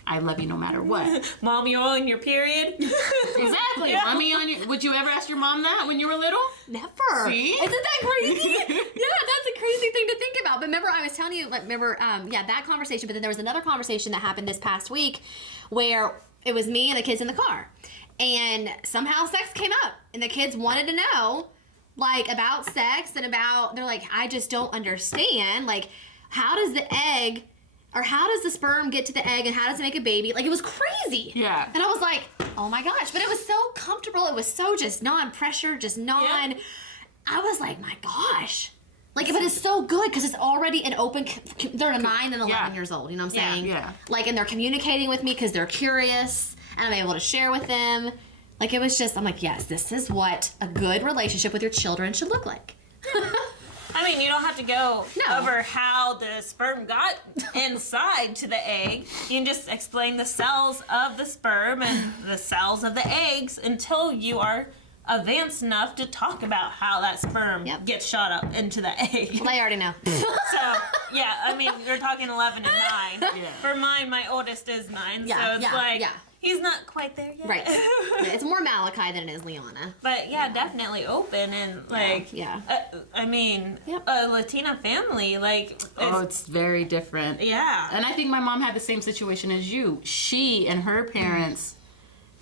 I love you no matter what. Mom, you on your period? Exactly. Yeah. Mommy on your... Would you ever ask your mom that when you were little? Never. See? Isn't that crazy? Yeah, that's a crazy thing to think about. But remember, I was telling you, that conversation, but then there was another conversation that happened this past week where it was me and the kids in the car. And somehow sex came up. And the kids wanted to know, like, about sex and about... They're like, I just don't understand. Like, how does the egg... Or how does the sperm get to the egg, and how does it make a baby? Like, it was crazy. Yeah. And I was like, oh my gosh. But it was so comfortable. It was so just non-pressure, just non... Yeah. I was like, my gosh. Like, but it's so good because it's already an open... They're 9 and 11 years old, you know what I'm saying? Yeah. Like, and they're communicating with me because they're curious, and I'm able to share with them. Like, it was just... I'm like, yes, this is what a good relationship with your children should look like. I mean, you don't have to go over how the sperm got inside to the egg. You can just explain the cells of the sperm and the cells of the eggs until you are advanced enough to talk about how that sperm gets shot up into the egg. Well, I already know. So, yeah, I mean, you're talking 11 and 9. Yeah. For mine, my oldest is 9, Yeah, so it's like, yeah. he's not quite there yet. Right. It's more Malachi than it is Liana. But, yeah, definitely open and, like, I mean, a Latina family, like... It's very different. Yeah. And I think my mom had the same situation as you. She and her parents...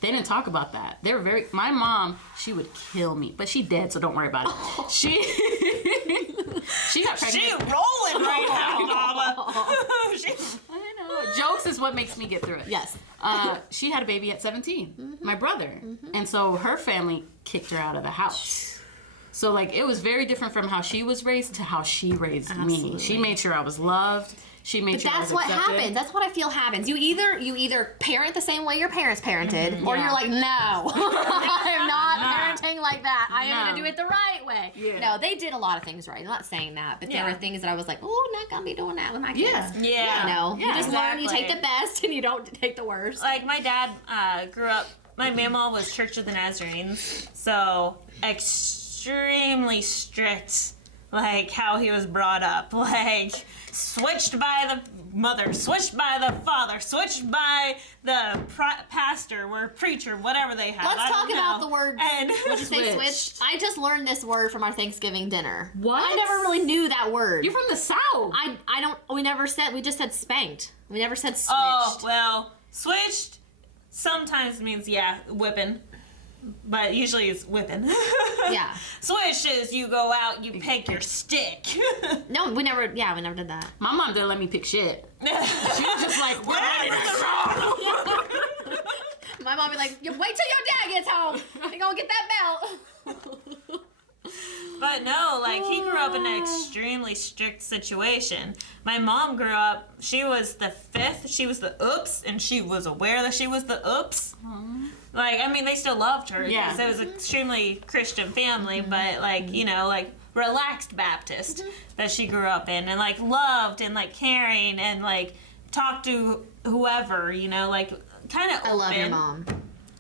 They didn't talk about that. They were my mom, she would kill me. But she dead, so don't worry about it. She got pregnant. She rolling right now, Mama. I know. Jokes is what makes me get through it. Yes. She had a baby at 17, my brother. And so her family kicked her out of the house. So, like, it was very different from how she was raised to how she raised me. She made sure I was loved. She made sure I was accepted. That's what happens. That's what I feel happens. You either parent the same way your parents parented, or you're like, no, I'm not parenting like that. I am going to do it the right way. Yeah. No, they did a lot of things right. I'm not saying that, but there were things that I was like, oh, not going to be doing that with my kids. Yeah. You know, you just learn, you take the best, and you don't take the worst. Like, my dad grew up, my mama was Church of the Nazarenes, so extremely strict, like, how he was brought up. Like... switched by the mother, switched by the father, switched by the pastor or preacher, whatever they have. Let's talk about the word. And what'd you say, switched? I just learned this word from our Thanksgiving dinner. What? I never really knew that word. You're from the South. I don't. We just said spanked. We never said switched. Oh well, switched sometimes means whipping. But usually it's whipping. Yeah. Switch is you go out, you pick your stick. No, we never did that. My mom didn't let me pick shit. She was just like, we're ready to roll. My mom be like, wait till your dad gets home. They gonna get that belt. But no, like, he grew up in an extremely strict situation. My mom grew up, she was the 5th, she was the oops, and she was aware that she was the oops. Like, I mean, they still loved her because it was an extremely Christian family, but, like, you know, like, relaxed Baptist that she grew up in, and, like, loved and, like, caring and, like, talked to whoever, you know, like, kind of open. I love your mom.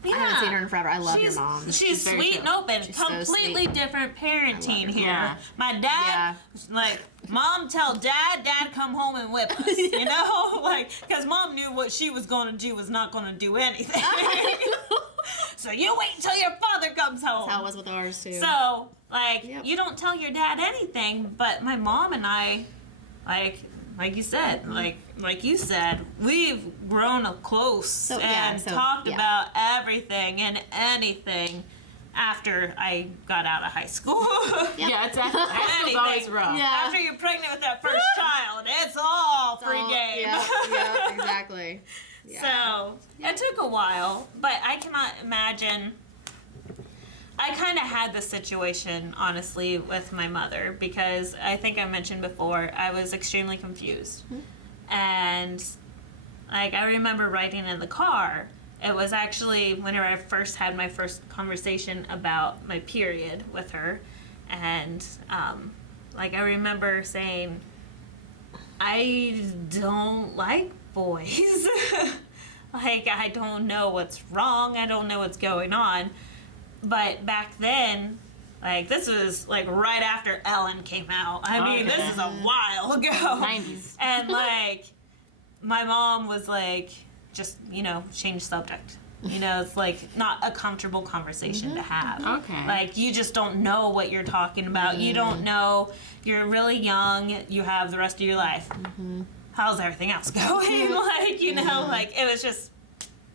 Yeah. I haven't seen her in forever. I love your mom. She's sweet and open. She's completely so different parenting here. Yeah. My dad, like, mom tell dad come home and whip us, you know? Like, because mom knew what she was going to do was not going to do anything. So you wait until your father comes home. That's how it was with ours, too. So, like, you don't tell your dad anything, but my mom and I, like you said, like you said, we've grown up close and talked about everything and anything after I got out of high school. Yeah, it's always rough. Yeah. After you're pregnant with that first child, it's all free game. Yeah, exactly. Yeah. So, it took a while, but I cannot imagine... I kind of had this situation, honestly, with my mother because I think I mentioned before, I was extremely confused. And, like, I remember riding in the car. It was actually whenever I first had my first conversation about my period with her. And, like, I remember saying, I don't like boys. Like, I don't know what's wrong. I don't know what's going on. But back then, like, this was, like, right after Ellen came out. I mean, this is a while ago. 90s. And, like, my mom was, like, just, you know, change subject. You know, it's, like, not a comfortable conversation to have. Okay. Like, you just don't know what you're talking about. You don't know. You're really young. You have the rest of your life. How's everything else going? Like, you know, like, it was just...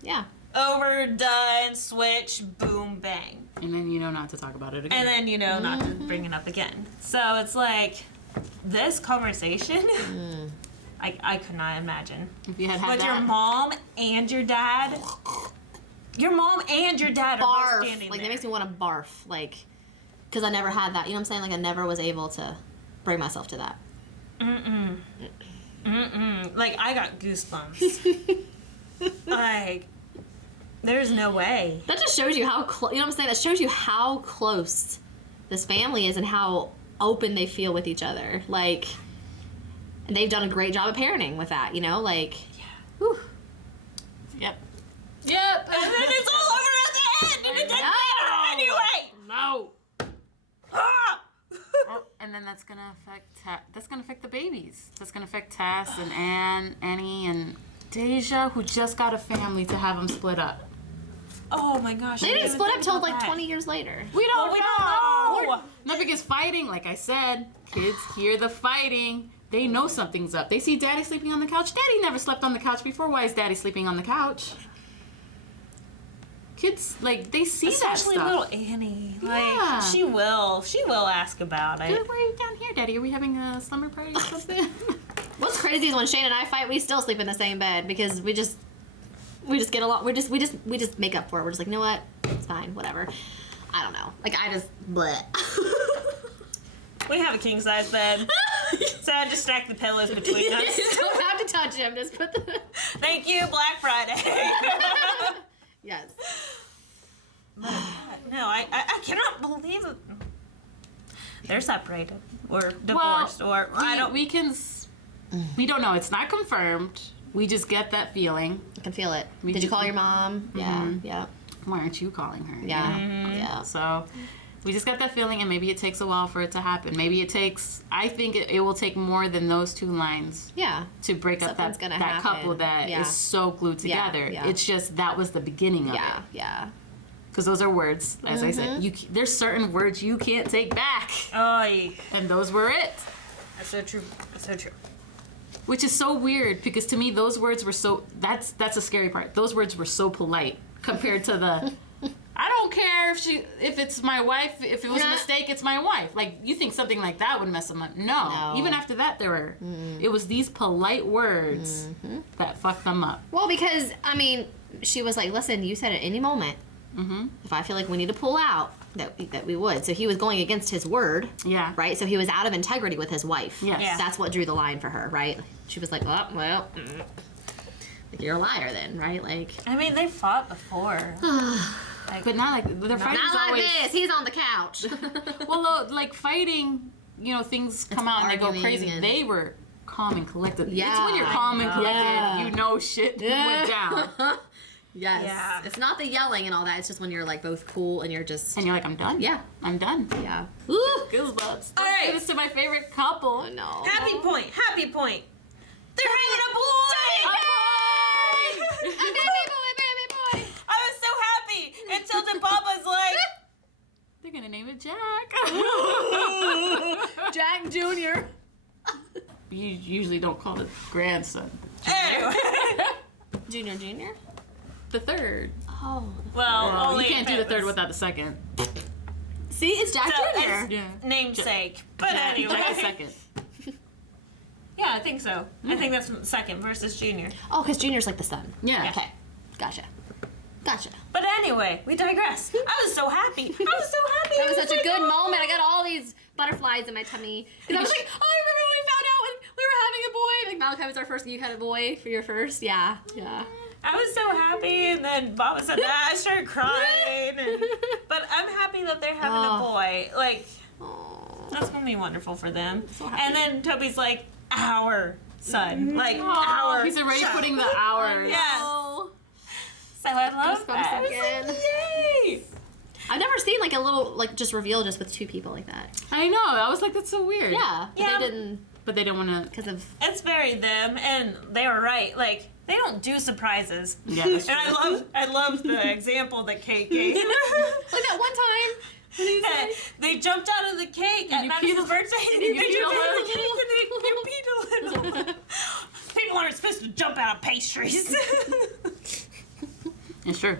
Yeah. Overdone, switch, boom, bang. And then you know not to talk about it again. And then you know not to bring it up again. So it's like, this conversation, I could not imagine. If you had with your mom and your dad. Your mom and your dad are both standing like, there. that makes me want to barf. Like, because I never had that. You know what I'm saying? Like, I never was able to bring myself to that. Like, I got goosebumps. Like... There's no way. That just shows you how close, you know what I'm saying? That shows you how close this family is and how open they feel with each other. Like, and they've done a great job of parenting with that, you know? Like, whew. Yep. And then it's all over at the end, and it doesn't matter anyway. And then that's gonna affect the babies. That's gonna affect Tess and Annie, and Deja, who just got a family to have them split up. Oh my gosh. They didn't split up till like 20 years later. We don't know. know. Not because fighting, like I said, kids hear the fighting. They know something's up. They see Daddy sleeping on the couch. Daddy never slept on the couch before. Why is Daddy sleeping on the couch? Kids, like, they see Especially that stuff. little Annie. Yeah. Like, she will ask about it. Dude, why are you down here, Daddy? Are we having a slumber party or something? What's crazy is when Shane and I fight, we still sleep in the same bed because we just get along. We just make up for it. We're just like, you know what? It's fine. Whatever. I don't know. Like, I just bleh. We have a king size bed, so I just stack the pillows between us. You don't have to touch him. Just put the. Thank you, Black Friday. Yes. No, I cannot believe it. They're separated or divorced or I don't. We don't know. It's not confirmed. We just get that feeling. I can feel it. Did you call your mom? Yeah. Yeah. Why aren't you calling her? Yeah. Yeah. So we just got that feeling, and maybe it takes a while for it to happen. Maybe it takes. I think it will take more than those two lines. Yeah. To break up that couple that is so glued together. Yeah. It's just that was the beginning of it. Yeah. Yeah. Because those are words, as I said. There's certain words you can't take back. Oh, And those were it. that's so true. That's so true. Which is so weird, because to me those words were so. That's a scary part. Those words were so polite compared to the. I don't care if it's my wife. If it was a mistake, it's my wife. Like, you think something like that would mess them up? No. Even after that, it was these polite words that fucked them up. Well, because I mean, she was like, "Listen, you said at any moment, if I feel like we need to pull out, that we would." So he was going against his word. Yeah. Right. So he was out of integrity with his wife. Yes. Yeah. That's what drew the line for her. Right. She was like, "Well, like, you're a liar, then, right?" Like. I mean, they fought before. But not like their fighting's Not like always. this. He's on the couch. Well, like fighting, things come out and they go arguing crazy. and- They were calm and collected. Yeah. It's when you're calm and collected, Yeah. you know shit went down. Yes. Yeah. It's not the yelling and all that. It's just when you're like both cool and you're just. And you're like, I'm done. Yeah. I'm done. Yeah. Goosebumps. All right. Do this to my favorite couple. Oh, no. Happy point. Happy point. They're having a boy. A baby boy. I was so happy until Dababa's like, They're gonna name it Jack. Jack Jr. You usually don't call it grandson. anyway. Junior? The third. Oh. Well, only you can't do if the it third was- without the second. See, it's Jack So Jr. it's Yeah. namesake. But anyway. Jack is second. Yeah, I think so. I think that's second versus junior. Oh, because Junior's like the son. Yeah. Okay. Gotcha. But anyway, we digress. I was so happy. That was such a good moment. I got all these butterflies in my tummy. Because I was like, oh, I remember when we found out when we were having a boy. Like, Malachi was our first and you had a boy for your first. Yeah. I was so happy, and then Baba said that. I started crying. But I'm happy that they're having a boy. Like, that's going to be wonderful for them. And then Toby's like, our son. Like, our He's already child. putting the hours. Yeah. So I love that. I was again. like, yay! I've never seen like a little, like just reveal just with two people like that. I know. I was like, that's so weird. Yeah. But Yeah. they didn't, But they don't want to. because of. It's very them, and they were right. Like, they don't do surprises. Yeah, that's And I love the example that Kate gave. Like that one time. that they jumped out of the cake at you Madison's peed- birthday. and you They peed jumped a out of the little. cake and they peed a little. People aren't supposed to jump out of pastries. It's true.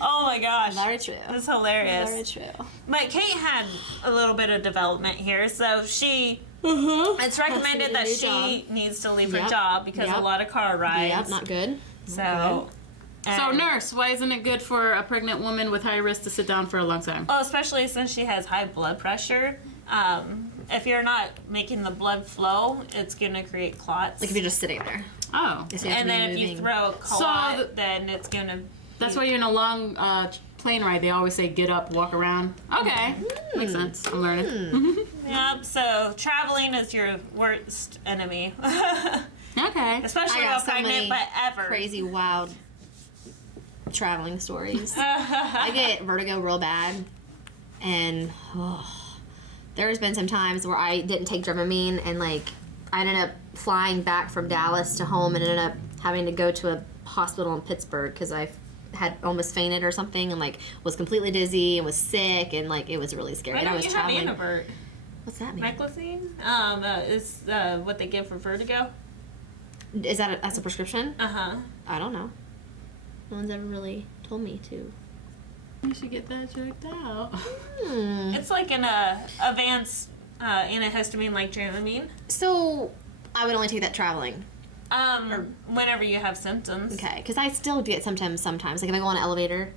Oh my gosh. Very true. That's hilarious. Very true. But Kate had a little bit of development here, so she. It's recommended that new she needs to leave her Yep. job because Yep. a lot of car rides. Yep, not good. So. So, and- nurse, why isn't it good for a pregnant woman with high risk to sit down for a long time? Well, especially since she has high blood pressure. If you're not making the blood flow, it's gonna create clots. Like if you're just sitting there. Oh. Yes, you have to And be then if you moving. throw a clot, So then it's gonna. That's why you're in a long plane ride. They always say get up, walk around. Okay. Makes sense. I'm learning. Yep. So traveling is your worst enemy, Okay. especially I got while so pregnant, many but ever. Crazy, wild traveling stories. I get vertigo real bad, and There's been some times where I didn't take Dramamine, and like I ended up flying back from Dallas to home and ended up having to go to a hospital in Pittsburgh because I had almost fainted or something, and like was completely dizzy and was sick, and like it was really scary. Why And I don't was you have traveling. Anavert? What's that mean? Meclizine is what they give for vertigo. Is that that's a prescription? Uh-huh. I don't know. No one's ever really told me to. You should get that checked out. It's like an advanced antihistamine like Dramamine. So I would only take that traveling. Whenever you have symptoms. Okay, because I still get sometimes. Like if I go on an elevator,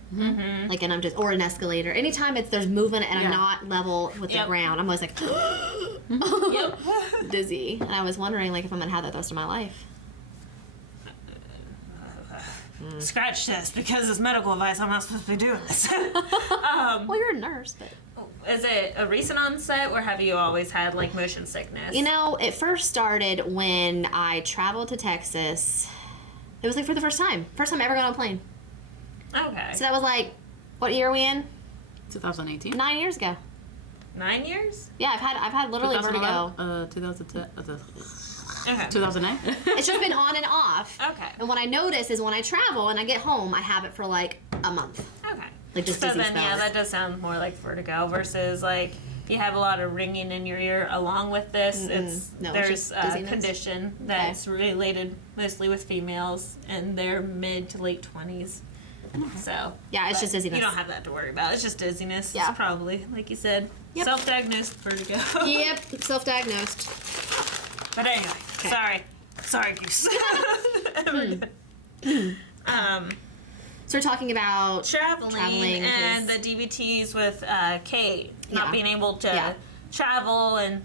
like and I'm just or an escalator. Anytime there's movement and I'm not level with the ground, I'm always like dizzy. And I was wondering like if I'm gonna have that the rest of my life. Scratch this, because it's medical advice. I'm not supposed to be doing this. Well, you're a nurse, but Is it a recent onset, or have you always had like motion sickness? you know, it first started when I traveled to Texas. It was like for the first time I ever got on a plane. Okay. So that was like, what year are we in? 2018. 9 years ago. 9 years? Yeah, I've had literally vertigo. 2010. Okay. 2009. It's just been on and off. Okay. And what I notice is when I travel and I get home, I have it for like a month. Okay. Like just So dizzy then, spells. yeah, that does sound more like vertigo versus like if you have a lot of ringing in your ear along with this. No, it's There's just a dizziness. condition that's related mostly with females in their mid to late 20s. So Yeah, it's but just dizziness. You don't have that to worry about. It's just dizziness. Yeah. It's probably, like you said, Yep. self-diagnosed vertigo. Yep, self-diagnosed. But anyway, sorry, Goose. So we're talking about Traveling and the 'cause- DVTs with Kate not Yeah. being able to Yeah. travel and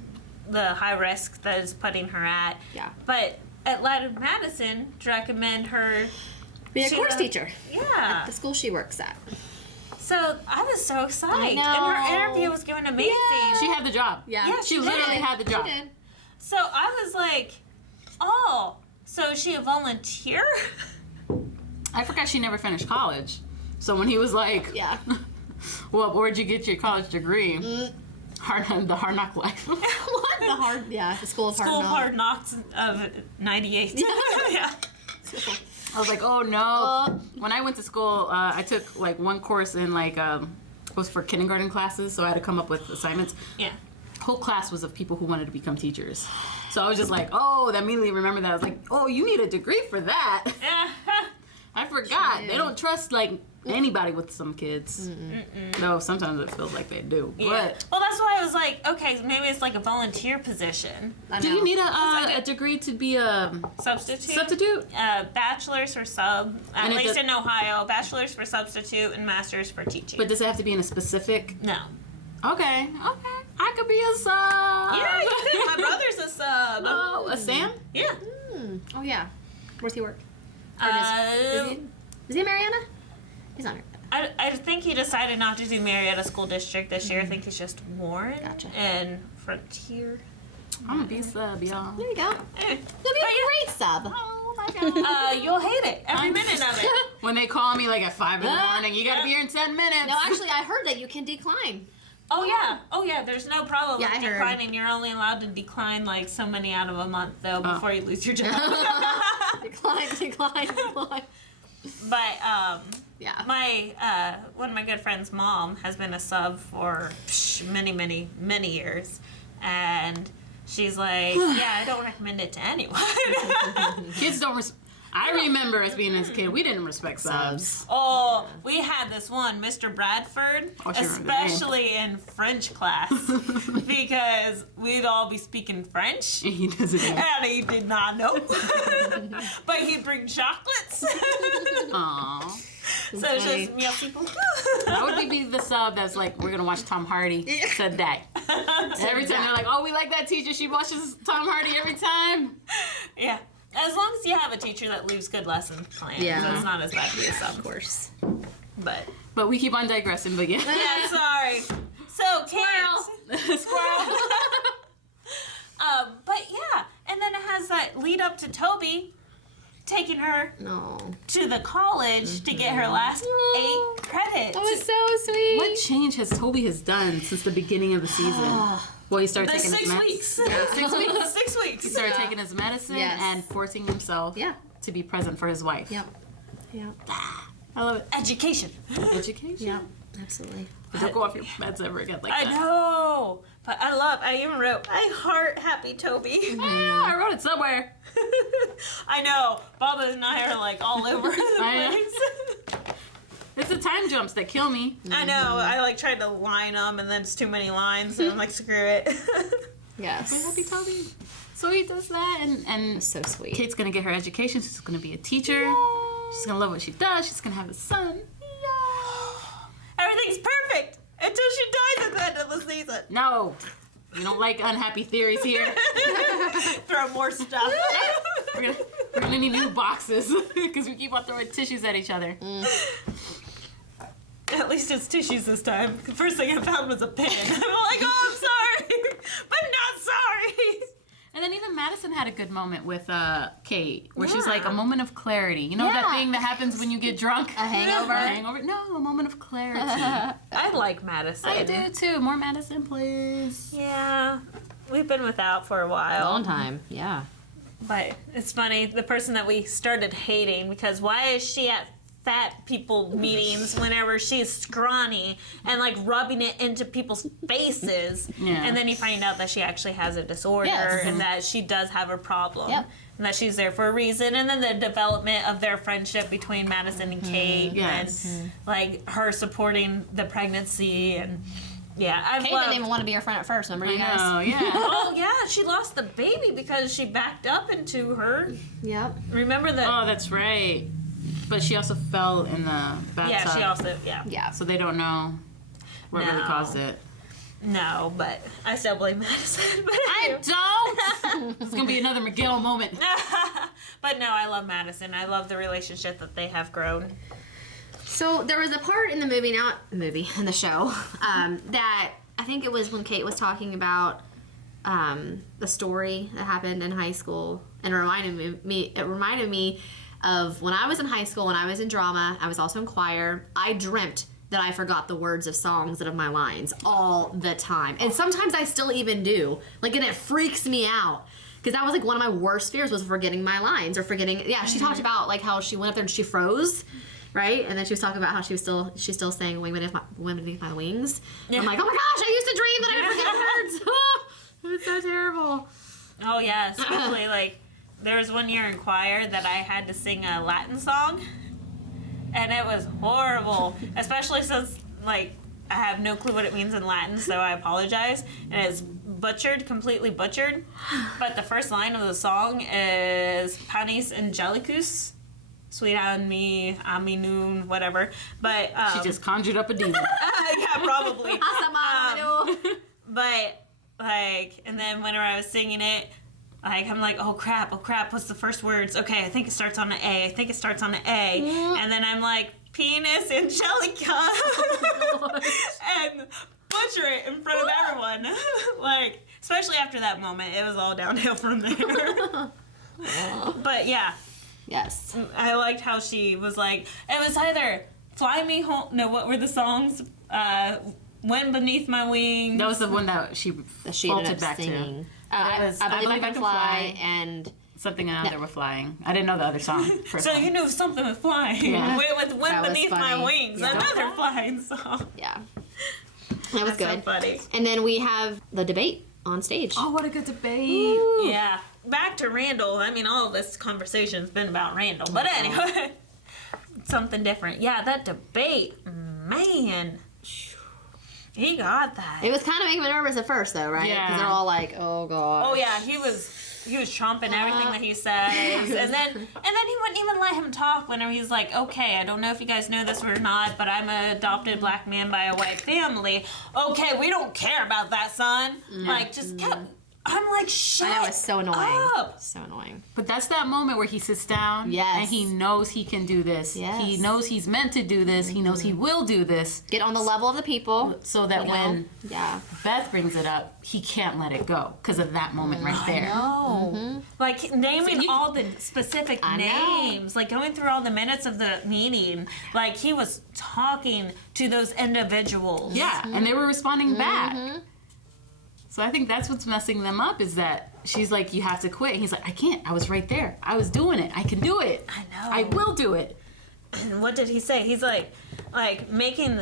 the high risk that is putting her at. Yeah. But at Madison, to recommend her be a to course the- teacher. Yeah. The school she works at. So I was so excited. know. And her interview was going amazing. She had the job. Yeah, She she literally did. had the job. She did. So I was like, oh, so is she a volunteer? I forgot she never finished college. So when he was like, Yeah. well, where'd you get your college degree? Mm. The hard knock life. What? The school of School of hard Hard Knocks of 98. Yeah. I was like, oh no. When I went to school, I took like one course in like, it was for kindergarten classes, so I had to come up with assignments. Yeah. Whole class was of people who wanted to become teachers. So I was just like, oh, that immediately remembered that. I was like, oh, you need a degree for that. I forgot. They don't trust like anybody with some kids. Though sometimes it feels like they do. Yeah. But Well, that's why I was like, okay, maybe it's like a volunteer position. do you need a degree to be a Substitute? substitute? Bachelor's for sub, at And it least does- in Ohio. Bachelor's for substitute and master's for teaching. But does it have to be in a specific? no. Okay. I could be a sub. Yeah, you could. My brother's a sub. Oh, a Sam? Yeah. Oh, yeah. Where's he work? Uh, Is he in Marietta? He's not Marietta. I think he decided not to do Marietta School District this year. I think he's just Warren Gotcha. and Frontier. I'm gonna be a sub, y'all. There you go. Anyway, You'll be a great sub. Oh my god. you'll hate it every minute of it. When they call me like at 5 in the morning, you gotta be here in 10 minutes. No, actually, I heard that you can decline. Oh yeah. There's no problem Yeah, with I heard. declining. You're only allowed to decline like so many out of a month though before you lose your job. Decline. But Yeah. my one of my good friends' mom has been a sub for many years, and she's like, yeah, I don't recommend it to anyone. Kids don't I remember us being as a kid, we didn't respect subs. Oh, we had this one, Mr. Bradford, Oh, I remember the name. especially in French class, because we'd all be speaking French. And he doesn't know. And he did not know. But he'd bring chocolates. Aww. So it's just merci beaucoup. How would be the sub that's like, we're gonna watch Tom Hardy today? Every time they're like, oh, we like that teacher, she watches Tom Hardy every time. Yeah. As long as you have a teacher that leaves good lesson plans, Yeah. it's not as bad to be a sub. Of course. But we keep on digressing, but yeah. Yeah, sorry. So, Kate. Squirrel. But yeah, and then it has that lead up to Toby. taking her No. to the college to get her last 8 credits. That was so sweet. What change has Toby done since the beginning of the season? Well, he started The taking 6 his weeks. Yeah, 6 weeks. 6 weeks. He started taking his medicine Yes. and forcing himself to be present for his wife. Yep. Yep. I love it. Education. Education. Yep. Absolutely. But don't go off your meds ever again like I that. know. But I even wrote, I heart happy Toby. I wrote it somewhere. I know. Baba and I are like all over the I place. It's the time jumps that kill me. I know. I like tried to line them and then it's too many lines, so I'm like, screw it. Yes. We're happy Toby. So he does that, and So sweet. Kate's gonna get her education. She's gonna be a teacher. She's gonna love what she does. She's gonna have a son. Everything's perfect until she dies at the end of the season. No, we don't like unhappy theories here. Throw more stuff. We're gonna need new boxes because we keep on throwing tissues at each other. At least it's tissues this time. The first thing I found was a pen. I'm like, oh, I'm sorry, but not sorry. And then even Madison had a good moment with Kate, where she's Yeah. like a moment of clarity. You know that Yeah. thing that happens when you get drunk? A hangover? A hangover? No, a moment of clarity. I like Madison. I do too. More Madison, please. Yeah, we've been without for a while. Long time. Yeah. But it's funny, the person that we started hating, because why is she at fat people meetings whenever she's scrawny and like rubbing it into people's faces? Yeah. And then you find out that she actually has a disorder Yes. and that she does have a problem. Yep. And that she's there for a reason. And then the development of their friendship between Madison and Kate. Yes. And like her supporting the pregnancy. And yeah, I've Kate loved... didn't even want to be her friend at first. Remember you guys? Oh, yeah. Oh yeah, she lost the baby because she backed up into her. Yep. Remember that? Oh, that's right. But she also fell in the bathtub. Yeah, she also, yeah. Yeah. So they don't know what really No. caused it. No, but I still blame Madison. But I don't! It's going to be another Miguel moment. But no, I love Madison. I love the relationship that they have grown. So there was a part in the movie, in the show, that I think it was when Kate was talking about the story that happened in high school, and it reminded me of when I was in high school, when I was in drama. I was also in choir. I dreamt that I forgot the words of songs out of my lines all the time, and sometimes I still even do. Like, and it freaks me out. Because that was like one of my worst fears, was forgetting my lines or forgetting. Yeah, she talked about like how she went up there and she froze, right? And then she was talking about how she's still saying "Wind beneath my wings." Yeah. I'm like, oh my gosh, I used to dream that I would forget words. It was so terrible. Oh yeah, especially like there was one year in choir that I had to sing a Latin song, and it was horrible. Especially since like I have no clue what it means in Latin, so I apologize. And it's completely butchered. But the first line of the song is Panis Angelicus, sweet on me, noon, whatever. But She just conjured up a demon. yeah, probably. Awesome. But like, and then whenever I was singing it, like I'm like, oh crap, what's the first words? Okay, I think it starts on an A. And then I'm like, penis angelica, and butcher it in front of everyone. Like, especially after that moment, it was all downhill from there. But yeah, Yes. I liked how she was like, it was either Fly Me Home. No, what were the songs? Wind Beneath My Wings. That was the one that she She vaulted ended up back singing. to. I believe I can fly, and Something another with flying. I didn't know the other song. So you knew something with flying. Yeah. With Wind That was Beneath My funny. Wings. Yeah. Another flying song. yeah, that was That's so good. funny. And then we have the debate on stage. Oh, what a good debate. Yeah. Back to Randall. I mean, all of this conversation's been about Randall. But anyway, something different. Yeah, that debate, man. He got that. It was kind of making me nervous at first, though, right? Yeah. Because they're all like, "Oh god." Oh yeah, he was chomping everything that he says, and then he wouldn't even let him talk whenever he's like, okay, I don't know if you guys know this or not, but I'm an adopted black man by a white family. Okay, we don't care about that, son. Like, just kept. I'm like, shut I know, it's so annoying. up. So annoying. But that's that moment where he sits down Yes. and he knows he can do this. Yes. He knows he's meant to do this. He knows he will do this. Get on the level of the people. So that you know? when Yeah. Beth brings it up, he can't let it go because of that moment right there. No. Like, naming you- all the specific I know. names, like going through all the minutes of the meeting, like he was talking to those individuals. Yeah, and they were responding back. So I think that's what's messing them up is that she's like, you have to quit. And he's like, I can't. I was right there. I was doing it. I can do it. I know. I will do it. And what did he say? He's like making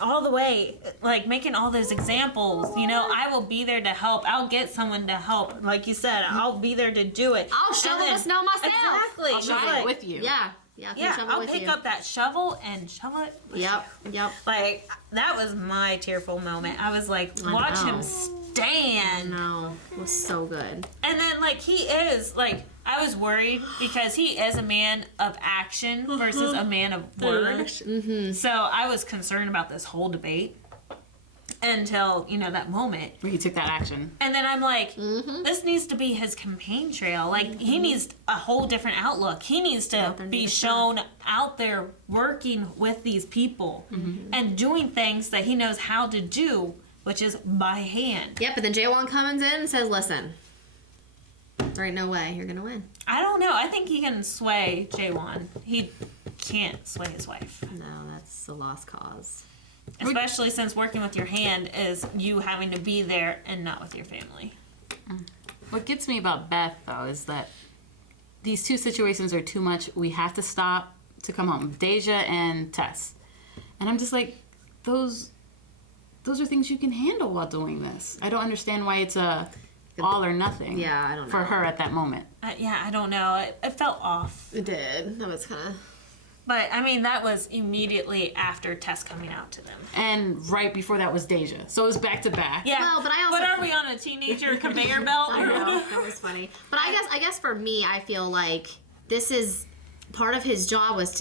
all the way, like making all those examples. You know, I will be there to help. I'll get someone to help. Like you said, I'll be there to do it. I'll shovel the snow myself. Exactly. I'll He's shovel like, it with you. Yeah. Yeah. Yeah, shovel I'll with pick you. up that shovel and shovel it. with Yep. Yep. Like, that was my tearful moment. I was like, watch know. him stand. No, it was so good. And then, like, he is, like, I was worried because he is a man of action versus a man of word. Mm-hmm. So I was concerned about this whole debate until, you know, that moment. Where he took that action. And then I'm like, this needs to be his campaign trail. Like, he needs a whole different outlook. He needs to there and be do the shown out there working with these people and doing things that he knows how to do, which is by hand. Yep, but then Jaewon comes in and says, listen, there ain't no way you're going to win. I don't know. I think he can sway Jaewon. He can't sway his wife. No, that's a lost cause. Especially since working with your hand is you having to be there and not with your family. What gets me about Beth, though, is that these two situations are too much. We have to stop to come home. Deja and Tess. And I'm just like, those are things you can handle while doing this. I don't understand why it's a all or nothing. Yeah, I don't know. For her at that moment. Yeah, I don't know. It felt off. It did. That was kind of... But, I mean, that was immediately after Tess coming out to them. And right before that was Deja. So it was back to back. Yeah. Well, but I also- What are we on, a teenager conveyor belt? I know, that was funny. But I guess for me, I feel like this is part of his job was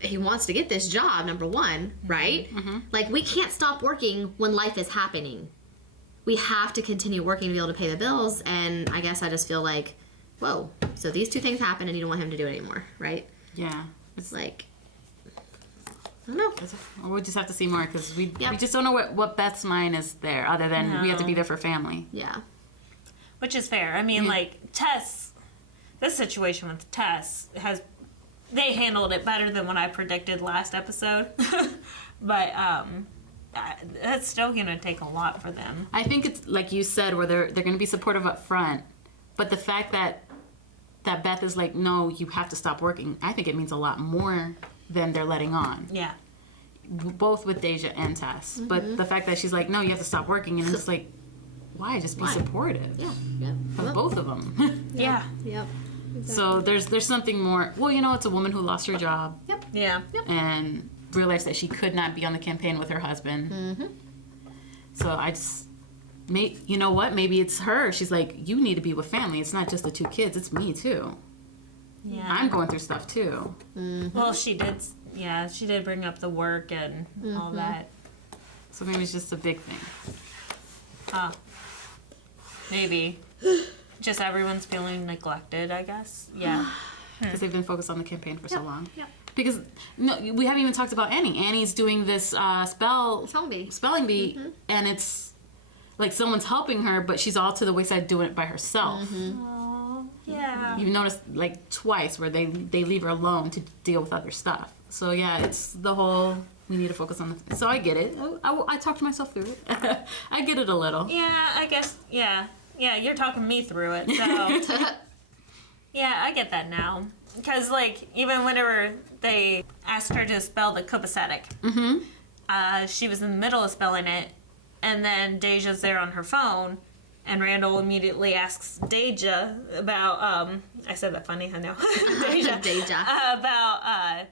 he wants to get this job, number one, right? Mm-hmm. Like, we can't stop working when life is happening. We have to continue working to be able to pay the bills, and I guess I just feel like, whoa, so these two things happen and you don't want him to do it anymore, right? Yeah. It's like, I don't know. We'll just have to see more because we Yep. just don't know what Beth's mind is there other than we have to be there for family. Yeah. Which is fair. I mean, like, Tess, this situation with Tess they handled it better than what I predicted last episode. But, that's still going to take a lot for them. I think it's like you said, where they're going to be supportive up front, but the fact that Beth is like, no, you have to stop working. I think it means a lot more than they're letting on. Yeah. Both with Deja and Tess, but the fact that she's like, no, you have to stop working, and it's like, why? Just be supportive Yeah. Yep. of both of them. Yeah. Yep. So there's something more. Well, you know, it's a woman who lost her job Yeah. and realized that she could not be on the campaign with her husband. Mm-hmm. So I just, you know what? Maybe it's her. She's like, you need to be with family. It's not just the two kids. It's me too. Yeah. I'm going through stuff too. Well, she did. Yeah, she did bring up the work and all that. So maybe it's just a big thing. Maybe. Just everyone's feeling neglected, I guess. Yeah. Because they've been focused on the campaign for so long. Yep. Because no, we haven't even talked about Annie. Annie's doing this spelling bee, and it's like someone's helping her, but she's all to the wayside doing it by herself. Oh, yeah. You've noticed like twice where they leave her alone to deal with other stuff. So yeah, it's the whole we need to focus on the. So I get it. I talked myself through it. I get it a little. Yeah, I guess. Yeah. Yeah, you're talking me through it. So. Yeah, I get that now. Because, like, even whenever they asked her to spell the copacetic, she was in the middle of spelling it, and then Deja's there on her phone, and Randall immediately asks Deja about, I said that funny, I know. Deja. About,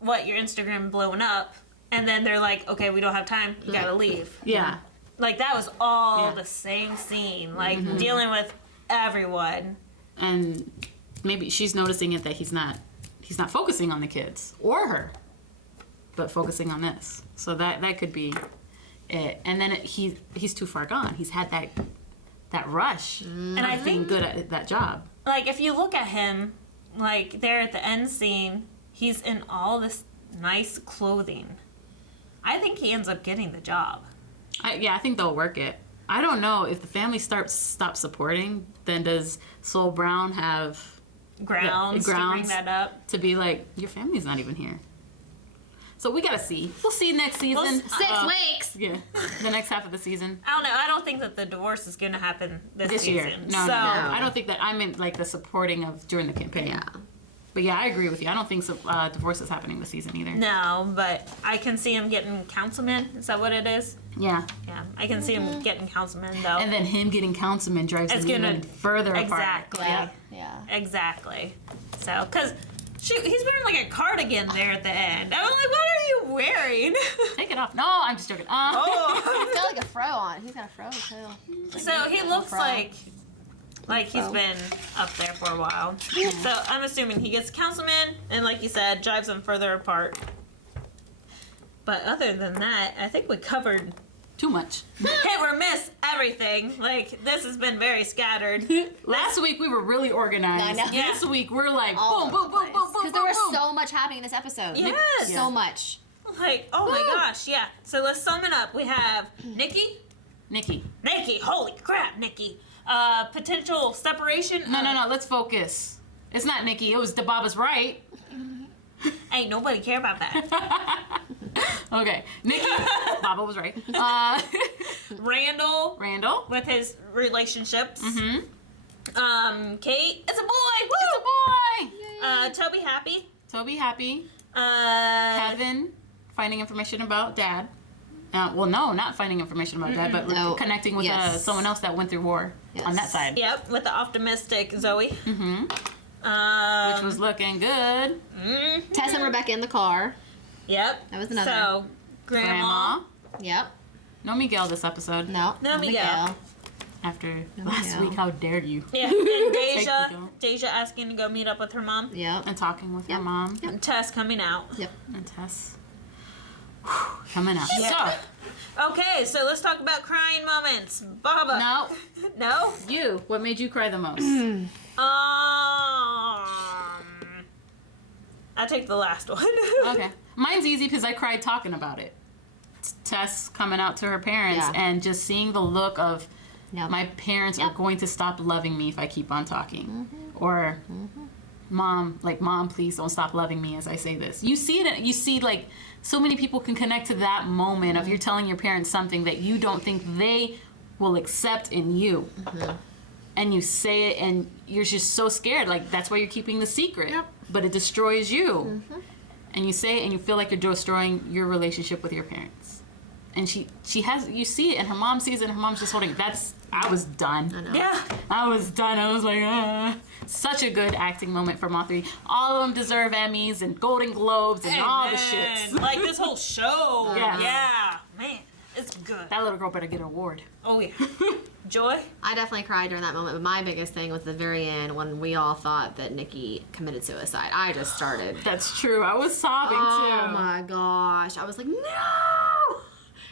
what, your Instagram blowing up, and then they're like, okay, we don't have time, you gotta leave. Yeah. Like, that was all the same scene, like, dealing with everyone. And maybe she's noticing it that he's not focusing on the kids or her, but focusing on this. So that could be it. And then he's too far gone. He's had that rush And I of being think, good at that job. like, if you look at him, like, there at the end scene, he's in all this nice clothing. I think he ends up getting the job. I think they'll work it. I don't know if the family stops supporting, then does Sol Brown have Grounds to bring grounds that up. to be like, your family's not even here? So we gotta see. We'll see next season. 6 weeks. Yeah, the next half of the season. I don't know. I don't think that the divorce is going to happen this season. Year. No, so, no. I don't think that. I meant like the supporting of during the campaign. Yeah. But yeah, I agree with you. I don't think divorce is happening this season either. No, but I can see him getting councilman. Is that what it is? Yeah. Yeah, I can see him getting councilman though. And then him getting councilman drives It's them gonna- even further apart. Exactly. Yeah. Yeah. Exactly. So, because shoot, he's wearing like a cardigan there at the end. I was like, what are you wearing? Take it off. No, I'm just joking. Oh. He's got like a fro on. He's got a fro too. So he looks Fro. like he's Fro. been up there for a while. So I'm assuming he gets councilman and, like you said, drives them further apart. But other than that, I think we covered Too much. hit or miss everything. Like, this has been very scattered. Last week we were really organized. I know. Yeah. This week we're like All boom, boom, boom, boom, boom, Because there was boom. so much happening in this episode. Yes. So much. Like, oh my Woo. gosh, yeah. So let's sum it up. We have Nicky. Nicky. Holy crap, Nicky. Potential separation. No. Let's focus. It's not Nicky. It was Dababa's right. Ain't nobody care about that. Okay. Nicky. Baba was right. Randall. With his relationships. Mm-hmm. Kate. It's a boy. Woo! It's a boy. Toby happy. Toby happy. Kevin. Kevin finding information about dad. Well, no, not finding information about dad, but No. connecting with Yes. someone else that went through war on that Yes. side. Yep, with the optimistic Zoe. Mm-hmm. Which was looking good. Tess and Rebecca in the car. Yep. That was another. So, Grandma. Yep. No Miguel this episode. No. No Miguel. After No last Miguel. week, how dare you? Yeah, and Deja. Miguel. Deja asking to go meet up with her mom. Yep. And talking with her Yep. mom. And Tess coming out. Yep. And Tess. Coming out. Yeah. Okay, so let's talk about crying moments. Baba. So, no, No? you. What made you cry the most? I take the last one. Okay. Mine's easy because I cried talking about it. Tess coming out to her parents Yeah. and just seeing the look of Yep. my parents are Yep. going to stop loving me if I keep on talking. Or mom, please don't stop loving me as I say this. You see it, you see like so many people can connect to that moment of you're telling your parents something that you don't think they will accept in you. And you say it and you're just so scared. Like that's why you're keeping the secret. Yep. But it destroys you. And you say it and you feel like you're destroying your relationship with your parents. And she has, you see it and her mom sees it and her mom's just holding it. I was done. I know. Yeah. I was done. I was like, such a good acting moment from all three. All of them deserve Emmys and Golden Globes and all the shits. Like this whole show. Yes. Yeah. Man, it's good. That little girl better get an award. Oh, yeah. Joy? I definitely cried during that moment, but my biggest thing was the very end when we all thought that Nicky committed suicide. I just started. That's true. I was sobbing Oh too. my gosh. I was like, no!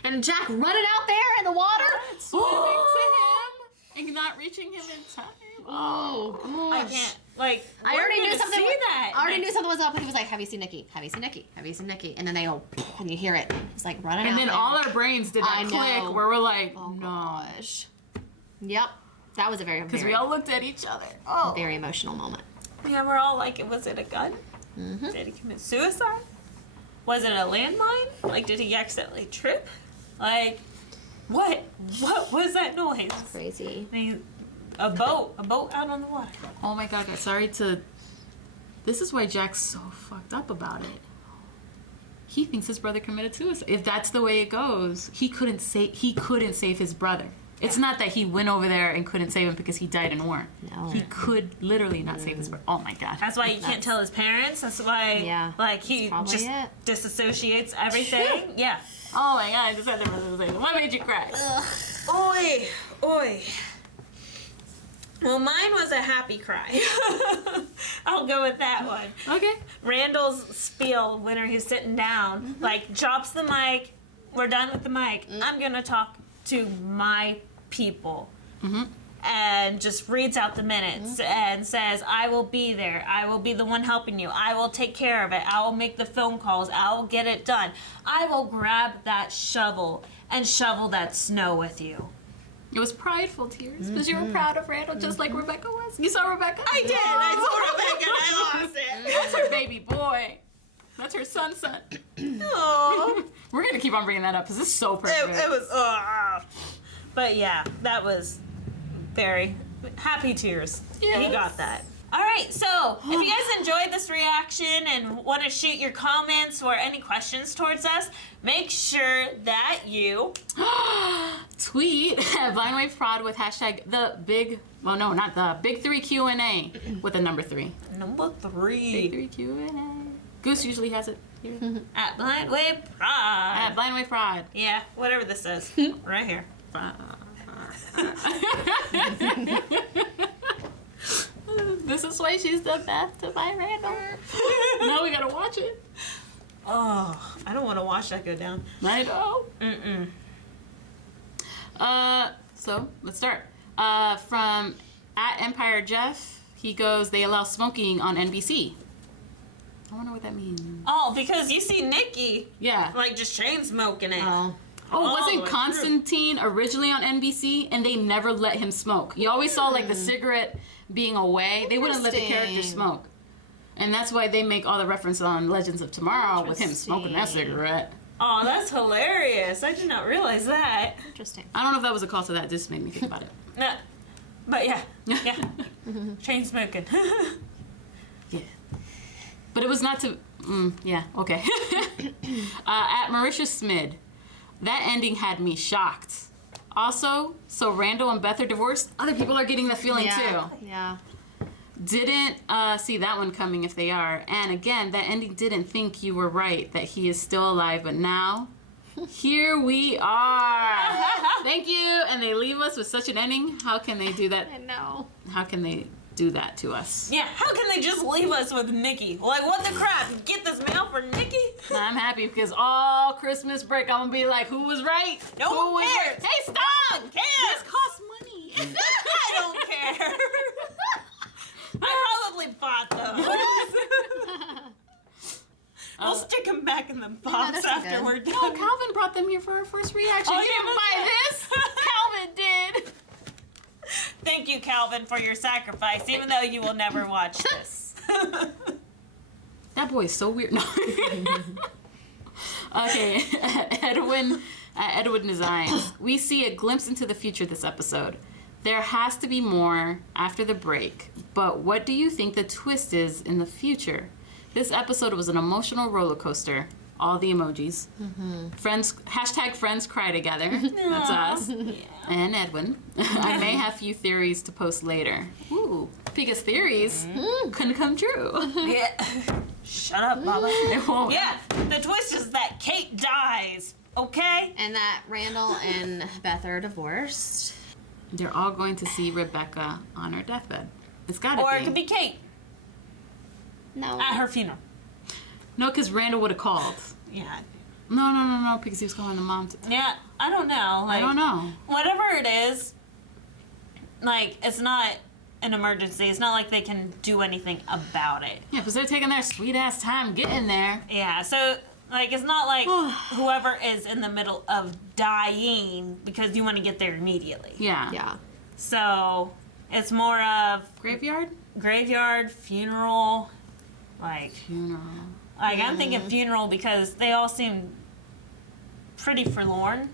And Jack running out there in the water. Swimming to him and not reaching him in time. Oh, I can't. Like, I already knew something. See that. I already knew something was up when he was like, "Have you seen Nicky? Have you seen Nicky? Have you seen Nicky?" And then they go, and you hear it. It's like running out. and then there. all our brains did that I know. click where we're like, Oh no. gosh. Yep. That was a very, Because very, we all looked at each other. Oh. very emotional moment. Yeah, we're all like, was it a gun? Did he commit suicide? Was it a landmine? Like, did he accidentally trip? Like, what? What was that noise? Crazy. I mean, a boat out on the water. Oh my god, sorry to... This is why Jack's so fucked up about it. He thinks his brother committed suicide. If that's the way it goes, he couldn't save his brother. It's not that he went over there and couldn't save him because he died in war. No. He could literally not save his brother. Oh my god. That's why you can't tell his parents. That's why, Yeah. like, he That's just probably it. disassociates everything. Yeah. Oh my god, I just had to say, what made you cry? Oi, oi. Well, mine was a happy cry. I'll go with that one. Okay. Randall's spiel when he's sitting down, like, drops the mic. We're done with the mic. I'm gonna talk to my people. and just reads out the minutes and says, I will be there. I will be the one helping you. I will take care of it. I will make the phone calls. I will get it done. I will grab that shovel and shovel that snow with you. It was prideful tears because you were proud of Randall just like Rebecca was. You saw Rebecca? I did. I saw Rebecca and I lost it. That's her baby boy. That's her son. Aww. We're going to keep on bringing that up because it's so perfect. It was, but yeah, that was very happy tears. Yes. He got that. All right, so if you guys enjoyed this reaction and want to shoot your comments or any questions towards us, make sure that you tweet at Blind Wave Prod with hashtag not the big 3 Q&A with the number 3. Number 3. Big 3 Q&A. Goose usually has it here. At Blind Wave Prod. At Blind Wave Prod. Yeah, whatever this is. Right here. This is why she's the best to my Randall. Now we gotta watch it. Oh, I don't want to watch that go down. I know. So let's start. From at Empire Jeff, he goes, they allow smoking on NBC. I wonder what that means. Oh, because you see Nicky, Yeah. like, just chain smoking it. Oh. Oh, all the wasn't way Constantine originally on NBC and they never let him smoke? You always saw like the cigarette being away. They wouldn't let the character Interesting. smoke. And that's why they make all the reference on Legends of Tomorrow with him smoking that Interesting. cigarette. Oh, that's hilarious. I did not realize that. Interesting. I don't know if that was a call to that. It just made me think about it. No, but yeah. Chain smoking. Yeah. But it was not to... yeah, okay. At Marisha Smid, that ending had me shocked. Also, so Randall and Beth are divorced. Other people are getting the feeling too. Yeah. Didn't see that one coming if they are. And again, that ending didn't think you were right, that he is still alive. But now, here we are. Thank you. And they leave us with such an ending. How can they do that? I know. How can they do that to us? Yeah, how can they just leave us with Nicky? Like, what the crap? Get this mail for Nicky? I'm happy because all Christmas break, I'm going to be like, who was right? No Who one was cares. right? Hey, stop! No one cares. This costs money. I don't care. I probably bought them. We'll stick them back in the box that's after good. we're done. No, Calvin brought them here for our first reaction. Oh, You yeah, didn't buy this. Calvin did. Thank you, Calvin, for your sacrifice, even though you will never watch this. That boy is so weird. No. Okay, Edwin Designs. We see a glimpse into the future this episode. There has to be more after the break, but what do you think the twist is in the future? This episode was an emotional roller coaster. All the emojis. Friends, hashtag friends cry together. That's us. And Edwin. I may have few theories to post later. Ooh, biggest theories couldn't come true. Yeah. Shut up, Baba. It won't. Yeah, the twist is that Kate dies, okay? And that Randall and Beth are divorced. They're all going to see Rebecca on her deathbed. It's gotta Or be. it could be Kate No. at her funeral. No, because Randall would have called. Yeah. No, because he was calling the mom. Yeah, I don't know. Like, I don't know. Whatever it is, like, it's not an emergency. It's not like they can do anything about it. Yeah, because they're taking their sweet ass time getting there. Yeah, so, like, it's not like whoever is in the middle of dying because you want to get there immediately. Yeah. Yeah. So, it's more of Graveyard? graveyard, funeral, like... Funeral. Like, I'm thinking funeral because they all seem pretty forlorn.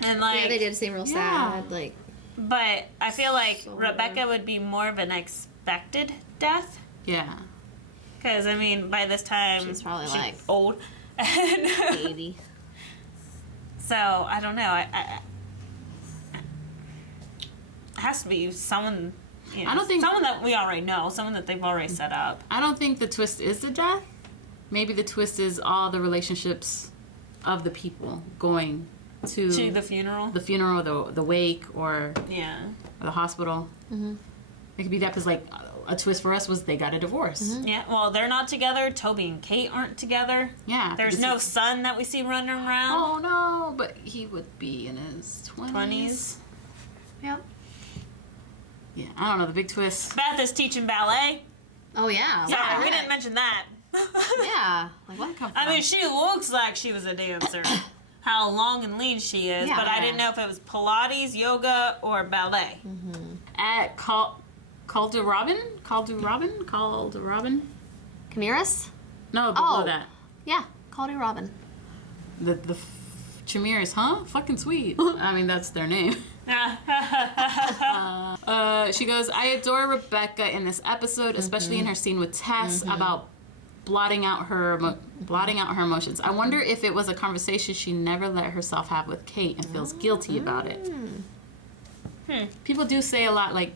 And, like... Yeah, they did seem real Yeah. sad. Like, But I feel like So Rebecca would be more of an expected death. Yeah. Because, I mean, by this time... She's probably, like, old. And 80. so, I don't know. I it has to be someone... You know, I don't think- someone that we already know. Someone that they've already set up. I don't think the twist is the death. Maybe the twist is all the relationships of the people going to To the funeral. the funeral, the wake, or Yeah. the hospital. It could be that because, like, a twist for us was they got a divorce. Yeah, well, they're not together. Toby and Kate aren't together. Yeah. There's because no he- son that we see running around. Oh, no. But he would be in his 20s. 20s. Yep. Yeah, I don't know, the big twist. Beth is teaching ballet. Oh yeah. Sorry, we didn't mention that. Yeah. Like what? I mean, she looks like she was a dancer. How long and lean she is, Yeah. but I didn't know if it was Pilates, yoga, or ballet. At Calderobin? Camiras? No, below Oh. that. Yeah. Caldy Robin. The Chimiras, huh? Fucking sweet. I mean, that's their name. She goes, I adore Rebecca in this episode, especially in her scene with Tess about blotting out her emotions. I wonder if it was a conversation she never let herself have with Kate and feels guilty about it. People do say a lot, like,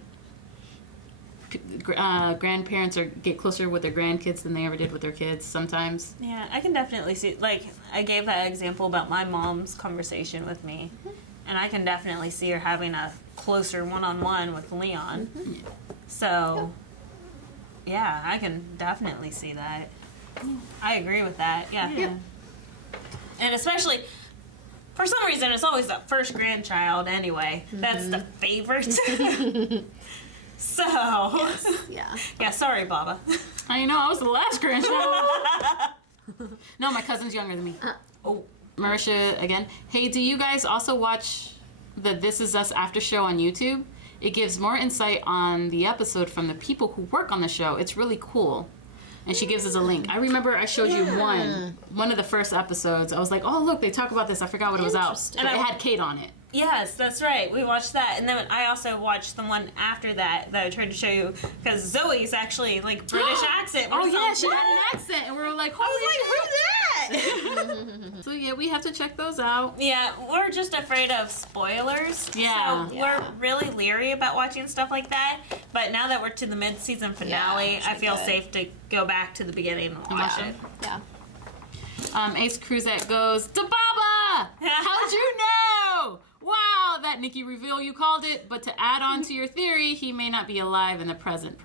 grandparents get closer with their grandkids than they ever did with their kids sometimes. Yeah, I can definitely see, like, I gave that example about my mom's conversation with me, and I can definitely see her having a closer one-on-one with Leon. So, yeah, I can definitely see that. I agree with that, yeah. And especially, for some reason, it's always that first grandchild anyway. That's the favorite. So, Yeah. yeah, sorry, Baba. I know, I was the last grandchild. No, my cousin's younger than me. Oh, Marisha again. Hey, do you guys also watch the This Is Us after show on YouTube? It gives more insight on the episode from the people who work on the show. It's really cool. And she gives us a link. I remember I showed you one of the first episodes. I was like, oh, look, they talk about this. I forgot what it was out. Interesting. But it had Kate on it. yes, that's right. We watched that, and then I also watched the one after that I tried to show you, because Zoe's actually, like, British accent. Oh, We're yeah, so, she had an accent. And we were like, I holy was like, who's that? So, yeah, we have to check those out. Yeah, we're just afraid of spoilers. Yeah. So we're really leery about watching stuff like that. But now that we're to the mid-season finale, I feel safe to go back to the beginning and watch it. Yeah. Ace Cruzette goes, Dababa! How'd you know? Wow, that Nicky reveal you called it. But to add on to your theory, he may not be alive in the present.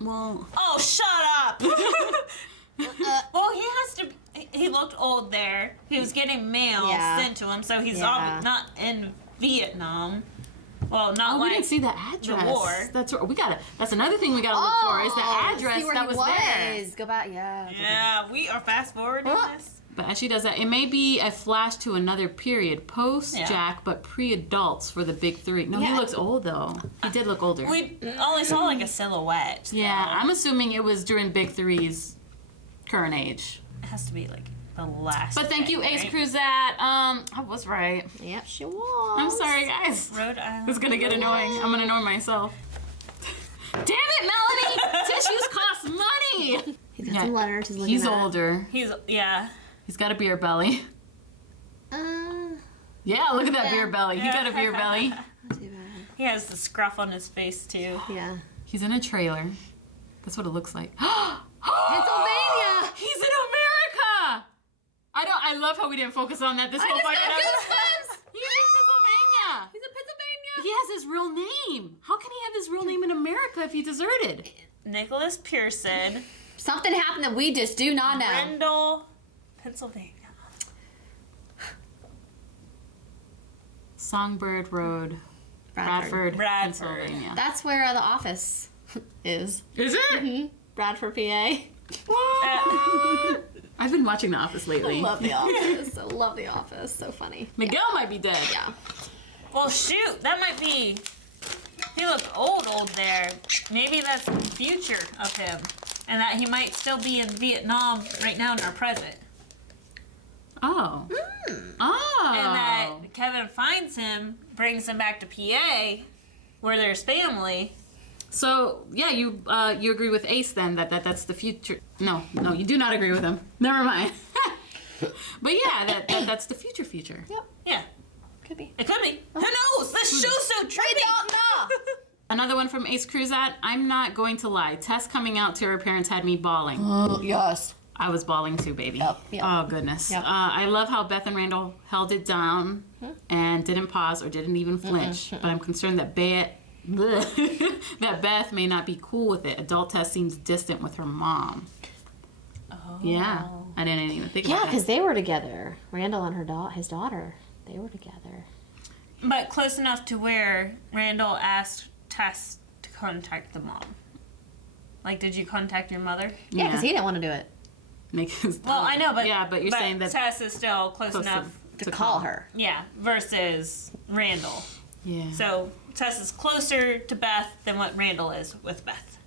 Well, Oh, shut up! Well, he has to. He looked old there. He was getting mail sent to him, so he's not in Vietnam. Well, not we like didn't see the address. the war. That's what that's another thing we gotta look for is the address see where that he was there. Go back, yeah. Yeah, we are fast forwarding this. But as she does that, it may be a flash to another period, post Jack, but pre-adults for the big three. No, he looks old though. He did look older. We only saw like a silhouette. Yeah, I'm assuming it was during Big Three's current age. It has to be like the last. But thank you, thing, Ace right? Cruzette. I was right. Yep, she was. I'm sorry, guys. Rhode Island. It's gonna get annoying. I'm gonna annoy myself. Damn it, Melanie! Tissues cost money! He's got some letters. He's looking He's at. older. He's got a beer belly. Yeah, look at that beer belly. He got a beer belly. Not too bad. He has the scruff on his face too. Yeah. He's in a trailer. That's what it looks like. Pennsylvania! He's in America! I love how we didn't focus on that this whole fucking episode. He's in Pennsylvania! He's in Pennsylvania. He has his real name. How can he have his real name in America if he deserted? Nicholas Pearson, Something happened that we just do not know. Randall, Pennsylvania. Songbird Road, Bradford, Pennsylvania. That's where the office is. Is it? Bradford, PA. I've been watching The Office lately. I love The Office. I love The Office. So funny. Miguel might be dead. Yeah. Well, shoot, that might be. He looked old there. Maybe that's the future of him, and that he might still be in Vietnam right now in our present. Oh. Oh. And that Kevin finds him, brings him back to PA, where there's family. So yeah, you agree with Ace then that's the future? No, you do not agree with him. Never mind. But yeah, that's the future. Yep. Yeah, Could be. it could be. Who knows? This show's so trippy. We don't know. Another one from Ace Cruzette. I'm not going to lie. Tess coming out to her parents had me bawling. Yes. I was bawling too, baby. Yep. Oh, goodness. Yep. I love how Beth and Randall held it down and didn't pause or didn't even flinch. But I'm concerned that that Beth may not be cool with it. Adult Tess seems distant with her mom. Oh. Yeah. I didn't even think about Yeah, that. because they were together. Randall and his daughter. They were together. But close enough to where Randall asked Tess to contact the mom? Like, did you contact your mother? Yeah, because he didn't want to do it. Well, I know, but yeah, but you're saying that Tess is still close enough to call her. Yeah, versus Randall. Yeah. So Tess is closer to Beth than what Randall is with Beth.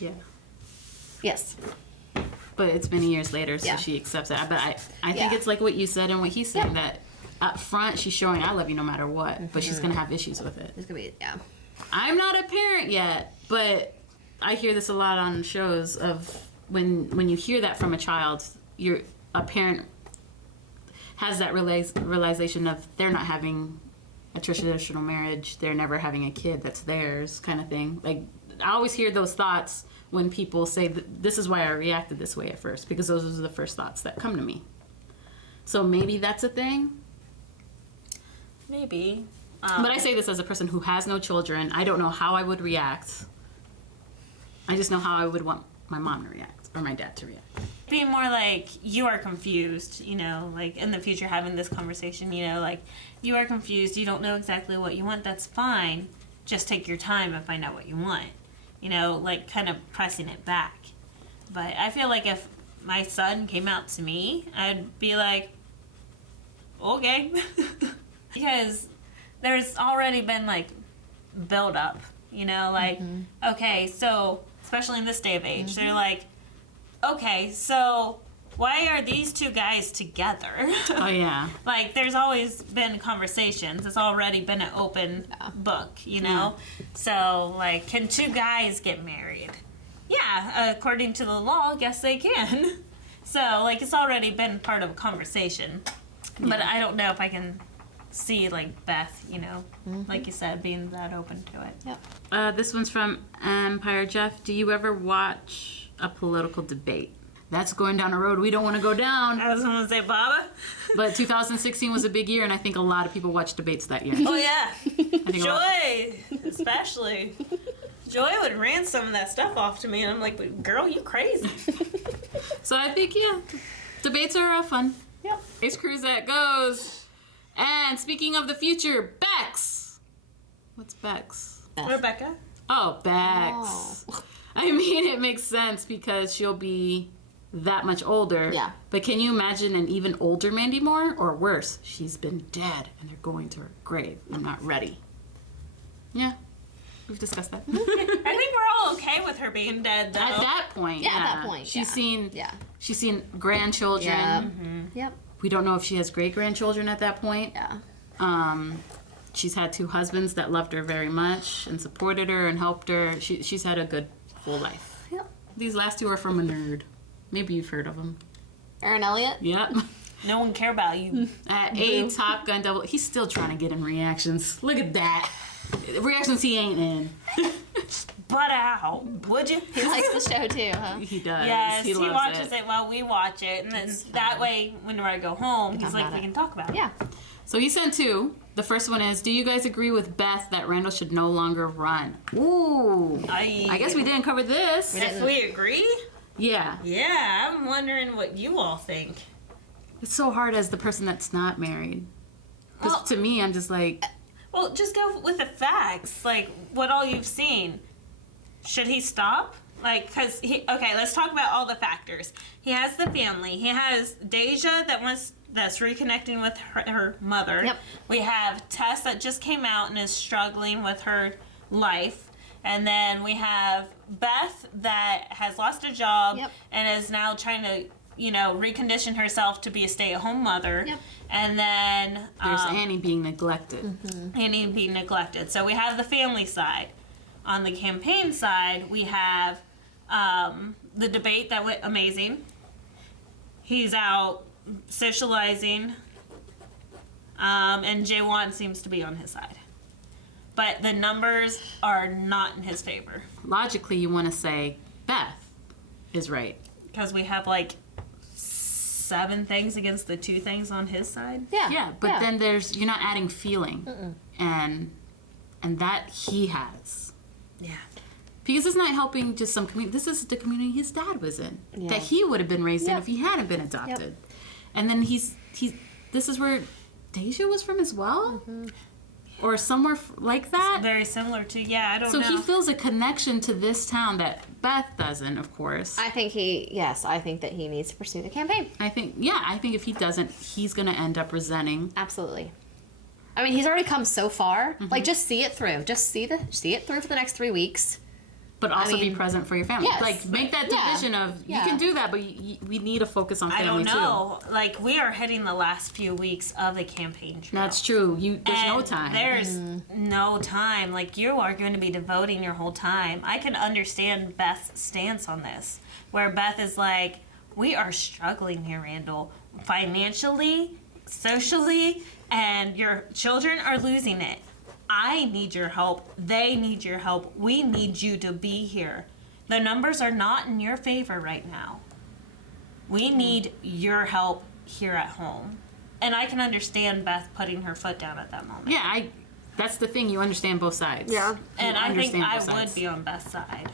Yeah. Yes. But it's many years later, so Yeah. she accepts it. But I think it's like what you said and what he's saying, that up front she's showing I love you no matter what, but she's going to have issues with it. It's going to be, yeah. I'm not a parent yet, but I hear this a lot on shows of when you hear that from a child, a parent has that realization of they're not having a traditional marriage, they're never having a kid that's theirs, kind of thing. Like, I always hear those thoughts when people say this is why I reacted this way at first, because those are the first thoughts that come to me. So maybe that's a thing. Maybe. But I say this as a person who has no children. I don't know how I would react. I just know how I would want my mom to react or my dad to react. Be more like, you are confused, like in the future having this conversation, like, you are confused, you don't know exactly what you want, that's fine. Just take your time and find out what you want. Like kind of pressing it back. But I feel like if my son came out to me, I'd be like, okay. Because there's already been like build up, like, okay, so especially in this day of age, they're like, okay, so why are these two guys together? Oh, yeah. Like, there's always been conversations. It's already been an open book, So, like, can two guys get married? Yeah, according to the law, guess they can. So, like, it's already been part of a conversation. Yeah. But I don't know if I can see, like, Beth, like you said, being that open to it. Yep. This one's from Empire Jeff. Do you ever watch a political debate? That's going down a road we don't want to go down. I was going to say Baba. But 2016 was a big year, and I think a lot of people watched debates that year. Oh, yeah. Joy, especially. Joy would rant some of that stuff off to me, and I'm like, girl, you crazy. So I think, debates are fun. Yep. Ace Cruzette goes. And speaking of the future, Bex. What's Bex? Rebecca. Oh, Bex. Oh. I mean, it makes sense because she'll be that much older. Yeah. But can you imagine an even older Mandy Moore? Or worse, she's been dead and they're going to her grave. I'm not ready. Yeah. We've discussed that. I think we're all okay with her being dead, though. At that point, At that point, she's seen grandchildren. Yeah. Mm-hmm. Yep. We don't know if she has great-grandchildren at that point. Yeah. She's had two husbands that loved her very much and supported her and helped her. She's had a good, full life. Yep. These last two are from a nerd. Maybe you've heard of them. Aaron Elliott? Yep. No one care about you. At A Top Gun double. He's still trying to get in reactions. Look at that. Reactions he ain't in. Butt out, would you? He likes the show too, huh? He does. Yes, he loves watches it while we watch it, and then that way, whenever I go home, he's like, we can talk about it. Yeah. So he sent two. The first one is, do you guys agree with Beth that Randall should no longer run? Ooh. I guess we didn't cover this. If we agree? Yeah. Yeah, I'm wondering what you all think. It's so hard as the person that's not married. Because to me, I'm just like... Well, just go with the facts. Like, what all you've seen. Should he stop? Like, because okay, let's talk about all the factors. He has the family. He has Deja that's reconnecting with her mother. Yep. We have Tess that just came out and is struggling with her life. And then we have Beth that has lost a job and is now trying to, recondition herself to be a stay-at-home mother. Yep. And then... There's Annie being neglected. Mm-hmm. Annie being neglected. So we have the family side. On the campaign side, we have the debate that went amazing. He's out socializing. And Jawan seems to be on his side. But the numbers are not in his favor. Logically, you want to say Beth is right. Because we have 7 things against the 2 things on his side. Yeah, but then you're not adding feeling. And that he has. Yeah. Because it's not helping just some community. This is the community his dad was in. Yeah. That he would have been raised in if he hadn't been adopted. Yep. And then this is where Deja was from as well? or somewhere like that. Very similar to, I don't So know. he feels a connection to this town that Beth doesn't, of course. I think that he needs to pursue the campaign. I think if he doesn't, he's going to end up resenting. Absolutely. I mean, he's already come so far. Like, just see it through. Just see it through for the next 3 weeks. But also be present for your family. Yes. Like, make that division of, you can do that, but we need to focus on family, too. I don't know. Like, we are hitting the last few weeks of the campaign trail. That's true. There's no time. There's no time. Like, you are going to be devoting your whole time. I can understand Beth's stance on this, where Beth is like, we are struggling here, Randall. Financially, socially, and your children are losing it. I need your help. They need your help. We need you to be here. The numbers are not in your favor right now. We need your help here at home. And I can understand Beth putting her foot down at that moment. Yeah, that's the thing. You understand both sides. Yeah. And I think I would be on Beth's side.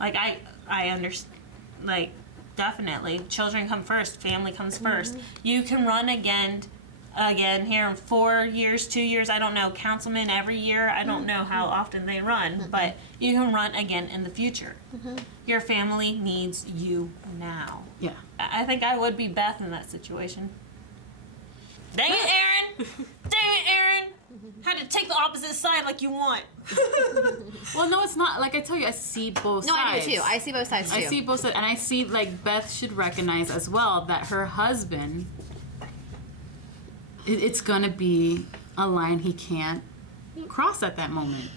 Like, I understand. Like, definitely. Children come first. Family comes first. You can run again here in 4 years, 2 years, I don't know, councilman every year. I don't know how often they run, but you can run again in the future. Your family needs you now. Yeah. I think I would be Beth in that situation. Dang it, Aaron! Dang it, Aaron! Had to take the opposite side like you want. Well, no, it's not. Like I tell you, I see both sides. No, I do too. I see both sides too. I see both sides. And I see, like, Beth should recognize as well that her husband, it's going to be a line he can't cross at that moment.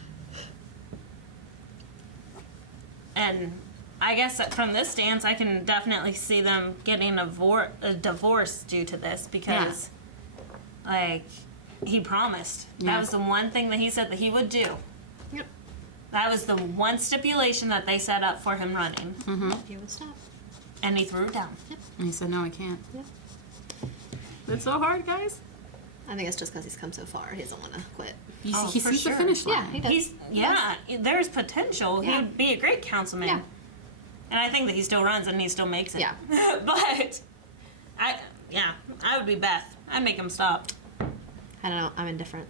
And I guess that from this stance, I can definitely see them getting a divorce due to this because, like, he promised. Yeah. That was the one thing that he said that he would do. Yep. That was the one stipulation that they set up for him running. He would stop. And he threw it down. And he said, no, I can't. Yep. It's so hard, guys. I think it's just because he's come so far. He doesn't want to quit. He for sees sure. the finish line. Yeah, he does. There's potential. Yeah. He would be a great councilman. Yeah. And I think that he still runs and he still makes it. Yeah. But, I would be Beth. I'd make him stop. I don't know. I'm indifferent.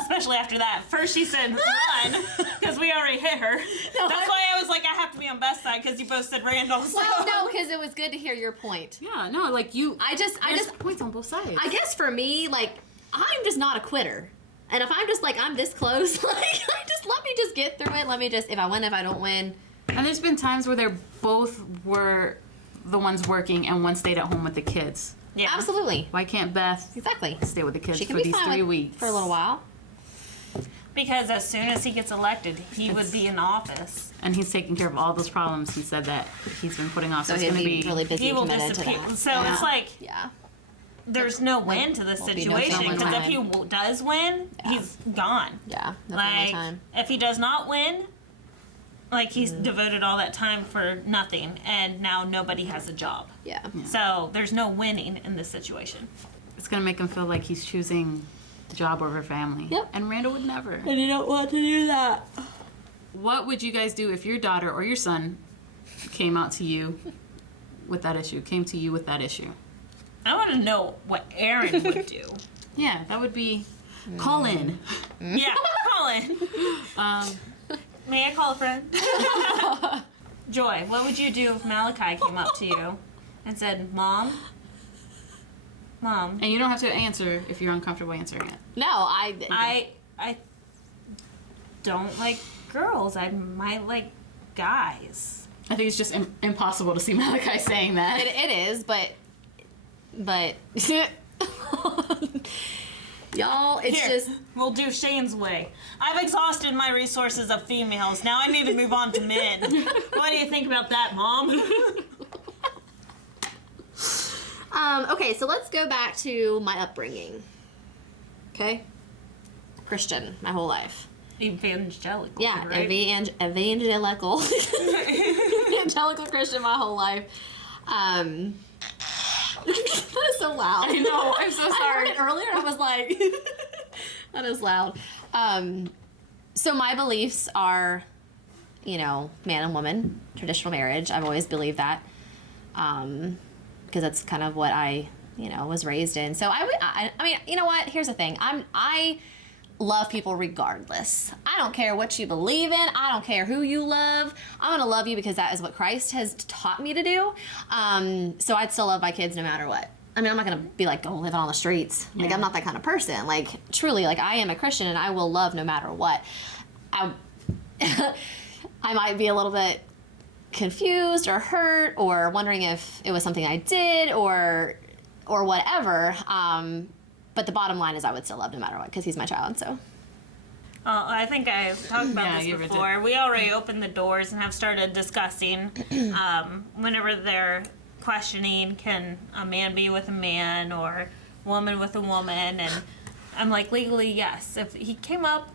Especially after that. First she said run, because we already hit her. That's why I was like, I have to be on Beth's side, because you both said Randall. So. Well, no, because it was good to hear your point. Yeah, no, like I just points on both sides. I guess for me, like, I'm just not a quitter. And if I'm just like, I'm this close, like, let me just get through it. Let me just, if I win, if I don't win. And there's been times where they're both were the ones working and one stayed at home with the kids. Yeah. Absolutely. Why can't Beth Exactly. stay with the kids She can for be these fine 3 weeks? for a little while. Because as soon as he gets elected, he would be in office. And he's taking care of all those problems he said that he's been putting off. So it's he'll going to be really busy He and will committed to disappear. that. So Yeah. it's like, Yeah. there's no win to this won't be no situation. family Because if time. he does win, he's gone. Yeah. No family Like, time. if he does not win, like, he's devoted all that time for nothing, and now nobody has a job. Yeah. So there's no winning in this situation. It's going to make him feel like he's choosing job over family. Yep. And Randall would never. And you don't want to do that. What would you guys do if your daughter or your son came to you with that issue? I want to know what Aaron would do. Yeah, that would be call in. Yeah, call in. May I call a friend? Joy, what would you do if Malachi came up to you and said, Mom? And you don't have to answer if you're uncomfortable answering it. No, I don't like girls. I might like guys. I think it's just impossible to see Malachi saying that. It is, but y'all, it's Here, just we'll do Shane's way. I've exhausted my resources of females. Now I need to move on to men. What do you think about that, Mom? okay, so let's go back to my upbringing. Okay? Christian, my whole life. Evangelical. Yeah, right? evangelical. Evangelical Christian my whole life. That is so loud. I know, I'm so I heard sorry. it earlier and I was like, that is loud. So my beliefs are, man and woman, traditional marriage. I've always believed that. Because that's kind of what I was raised in. So I mean, you know what? Here's the thing. I love people regardless. I don't care what you believe in. I don't care who you love. I'm going to love you because that is what Christ has taught me to do. So I'd still love my kids no matter what. I mean, I'm not going to be like, go living on the streets. Like, I'm not that kind of person. Like, truly, like, I am a Christian and I will love no matter what. I might be a little bit confused or hurt or wondering if it was something I did or whatever. But the bottom line is I would still love no matter what because he's my child, so. I think I've talked about this before. We already opened the doors and have started discussing whenever they're questioning, can a man be with a man or woman with a woman? And I'm like, legally, yes. If he came up,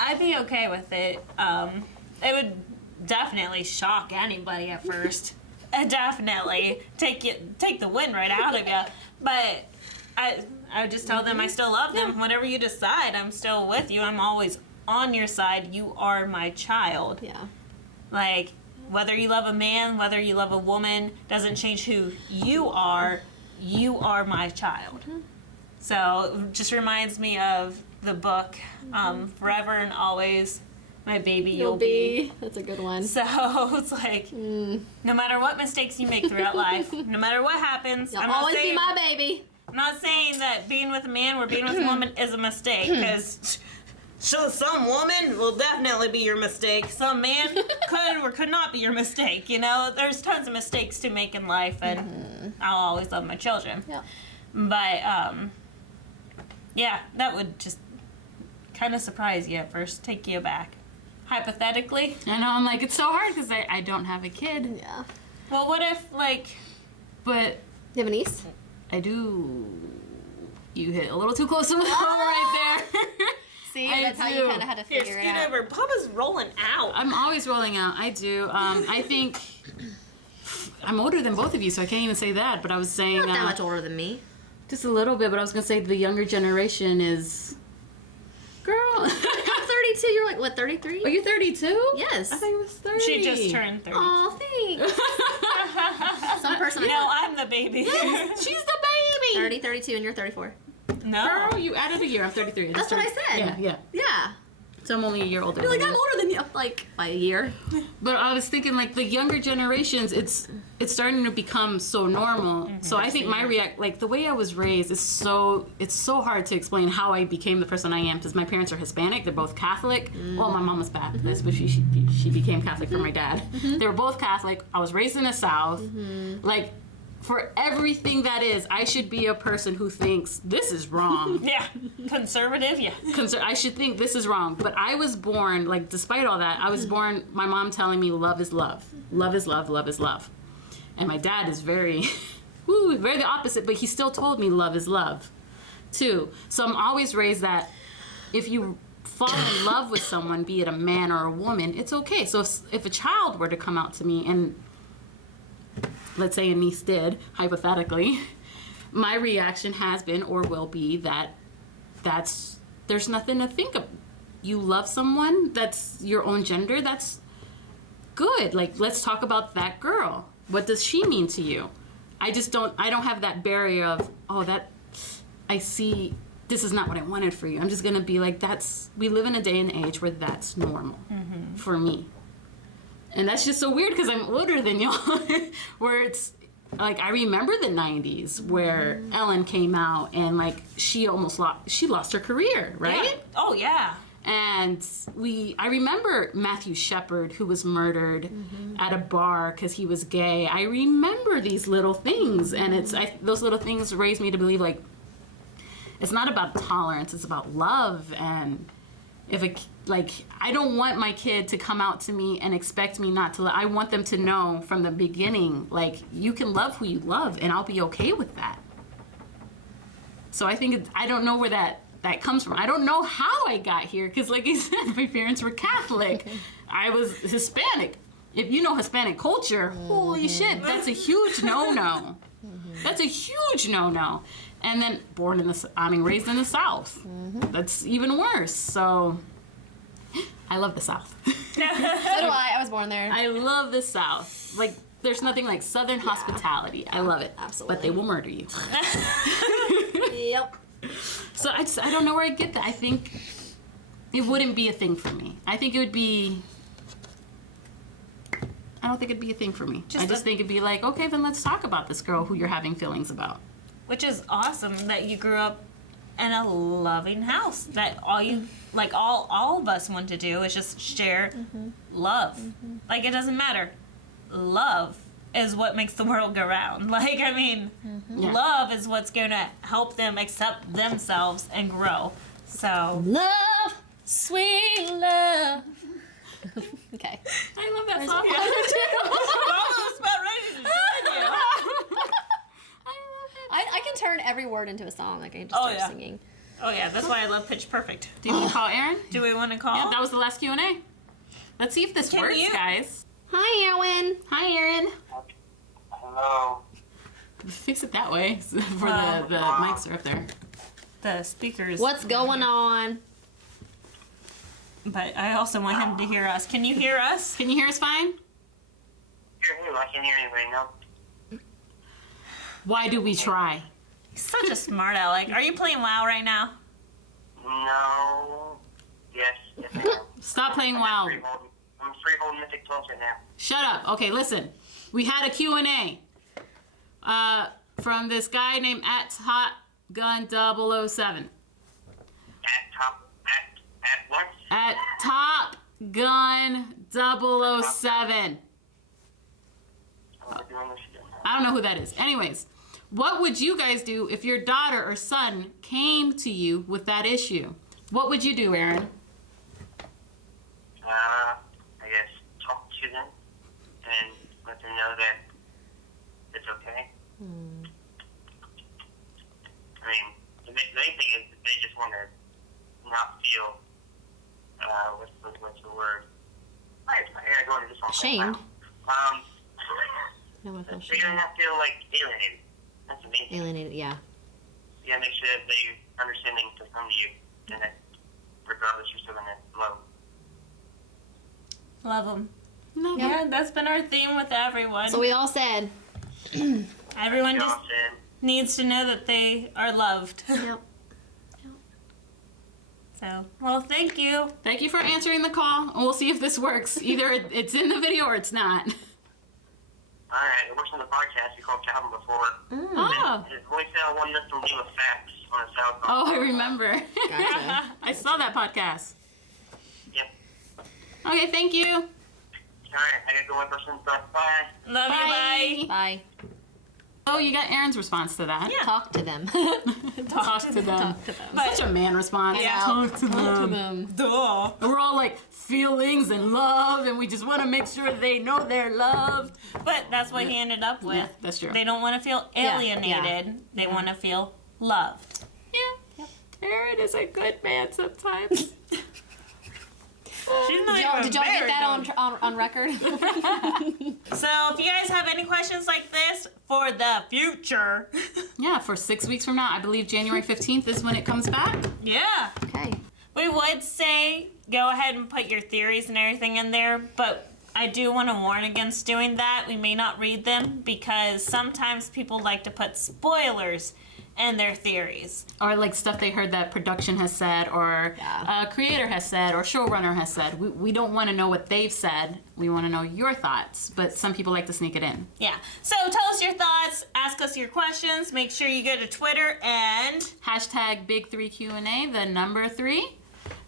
I'd be okay with it. It would definitely shock anybody at first. Definitely take the wind right out of you. But I would just tell them I still love them. Whatever you decide, I'm still with you. I'm always on your side. You are my child. Yeah. Like, whether you love a man, whether you love a woman, doesn't change who you are. You are my child. So it just reminds me of the book, Forever and Always, My Baby You'll Be. That's a good one. So it's like, no matter what mistakes you make throughout life, no matter what happens, You'll always be my baby. I'm not saying that being with a man or being with a woman is a mistake, because some woman will definitely be your mistake. Some man could or could not be your mistake. There's tons of mistakes to make in life, and I'll always love my children. Yeah. But yeah, that would just kind of surprise you at first, take you aback. Hypothetically. I know, I'm like, it's so hard because I don't have a kid. Yeah. Well, what if, but You have a niece? I do. You hit a little too close to the hole right there. See, that's how you kind of had to figure it out. over. Papa's rolling out. I'm always rolling out. I do. I think I'm older than both of you, so I can't even say that. But I was saying Not that much older than me. just a little bit. But I was gonna say the younger generation is, girl. I'm 32. You're like, what, 33? Are you 32? Yes. I think it was 30. She just turned 30. Oh, thanks. Some person I'm the baby. She's the baby. 30, 32, and you're 34. No. Girl, you added a year. I'm 33. That's what I said. Yeah. Yeah. So I'm only a year older. You're like, than I'm you. older than you, like, by a year. But I was thinking, like, the younger generations, it's starting to become so normal. So I think the way I was raised is it's so hard to explain how I became the person I am, because my parents are Hispanic. They're both Catholic. Well, my mom was Baptist, but she became Catholic for my dad. They were both Catholic. I was raised in the South. Like, for everything that is, I should be a person who thinks this is wrong. Yeah. Conservative, yeah. I should think this is wrong. But I was born, like, despite all that, I was born, my mom telling me love is love. Love is love, love is love. And my dad is very, very the opposite, but he still told me love is love, too. So I'm always raised that if you fall in love with someone, be it a man or a woman, it's okay. So if a child were to come out to me and, let's say a niece did, hypothetically, my reaction has been or will be there's nothing to think of. You love someone that's your own gender, that's good. Like, let's talk about that girl. What does she mean to you? I don't have that barrier of, I see, this is not what I wanted for you. I'm just gonna be like, we live in a day and age where that's normal for me. And that's just so weird because I'm older than y'all, where it's like, I remember the 90s where Ellen came out and, like, she lost her career, right? Yeah. Oh, yeah. And I remember Matthew Shepard, who was murdered at a bar because he was gay. I remember these little things, and those little things raised me to believe, like, it's not about tolerance, it's about love. And I don't want my kid to come out to me and expect me not to love. I want them to know from the beginning, like, you can love who you love, and I'll be okay with that. So I think I don't know where that comes from. I don't know how I got here, because, like I said, my parents were Catholic. I was Hispanic. If you know Hispanic culture, holy shit, that's a huge no-no. That's a huge no-no. And then raised in the South. That's even worse. So I love the South. So do I. I was born there. I love the South. Like, there's nothing like Southern hospitality. I love it. Absolutely. But they will murder you. Yep. So I don't know where I get that. I think it wouldn't be a thing for me. I think it would be... I don't think it'd be a thing for me. I just think it'd be like, okay, then let's talk about this girl who you're having feelings about. Which is awesome that you grew up in a loving house. That all of us want to do is just share love. Like, it doesn't matter. Love is what makes the world go round. Like, I mean, love is what's going to help them accept themselves and grow. So, Love, sweet love. Okay. I love that song. I was about ready to join you. I can turn every word into a song. Like, I can just start singing. Oh yeah, that's why I love Pitch Perfect. Do you want to call Aaron? Do we want to call? Yeah, that was the last Q&A. Let's see if this works, guys. Hi, Aaron. Hi, Aaron. Hello. Fix it that way for the mics are up there. The speakers. What's going on? But I also want him to hear us. Can you hear us? Can you hear us fine? Hear him. I can hear you right now. Why do we try? He's such a smart aleck. Are you playing WoW right now? No. Yes. Yes, I am. Stop playing WoW. I'm freehold Mythic Plus right now. Shut up. Okay, listen. We had a Q&A from this guy named @TopGun007. At what? At TopGun007. I don't know who that is. Anyways, what would you guys do if your daughter or son came to you with that issue? What would you do, Aaron? I guess talk to them and let them know that it's okay. I mean, the main thing is they just want to not feel, what's the word? I gotta go into this one. Ashamed. They're gonna not feel like alienated. That's the main thing. Alienated, yeah. You gotta make sure that they understanding to come to you, and that regardless, you're still gonna love them. Love them. No. Yeah, that's been our theme with everyone. So we all said. Everyone just needs to know that they are loved. Yep. So, well, thank you. Thank you for answering the call, and we'll see if this works. Either it's in the video or it's not. Alright, it works on the podcast. We called Calvin before. Oh. His voicemail won this from Game of Facts on a SoundCloud. Oh, I remember. Gotcha. I saw that podcast. Yep. Okay, thank you. Alright, I gotta go one person. Bye. Love you, bye. Bye. Oh, you got Aaron's response to that. Yeah. Talk to them. Talk to them. Talk to them. Such a man response. Yeah. Talk to Talk to them. them. Duh. We're all like feelings and love, and we just want to make sure they know they're loved. But that's what he ended up with. Yeah, that's true. They don't want to feel alienated. Yeah. They want to feel loved. Yeah. Aaron is a good man sometimes. She's not Did even y'all get married, that though. on record? So if you guys have any questions like this for the future, Yeah, for 6 weeks from now, I believe January 15th is when it comes back. yeah, Okay. we would say go ahead and put your theories and everything in there, but I do want to warn against doing that. We may not read them because sometimes people like to put spoilers in their theories. Or like stuff they heard that production has said, or creator has said, or showrunner has said. We don't want to know what they've said. We want to know your thoughts. But some people like to sneak it in. Yeah. So tell us your thoughts. Ask us your questions. Make sure you go to Twitter and Hashtag Big3Q&A, the number 3.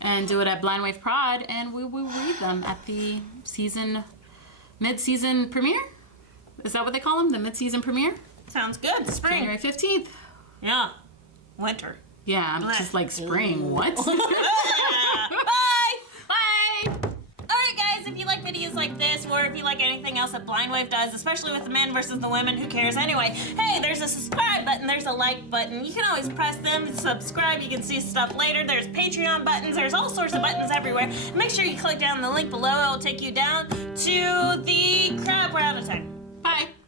And do it at Blind Wave Prod. And we will read them at the mid-season premiere. Is that what they call them? The mid-season premiere? sounds good. Spring. January 15th. Yeah. Winter. Yeah, I'm just like spring. What? Bye. Bye! Alright guys, if you like videos like this, or if you like anything else that Blind Wave does, especially with the men versus the women, who cares anyway? Hey, there's a subscribe button, there's a like button. You can always press them, subscribe, you can see stuff later. There's Patreon buttons, there's all sorts of buttons everywhere. Make sure you click down the link below, it'll take you down to the crap. We're out of time.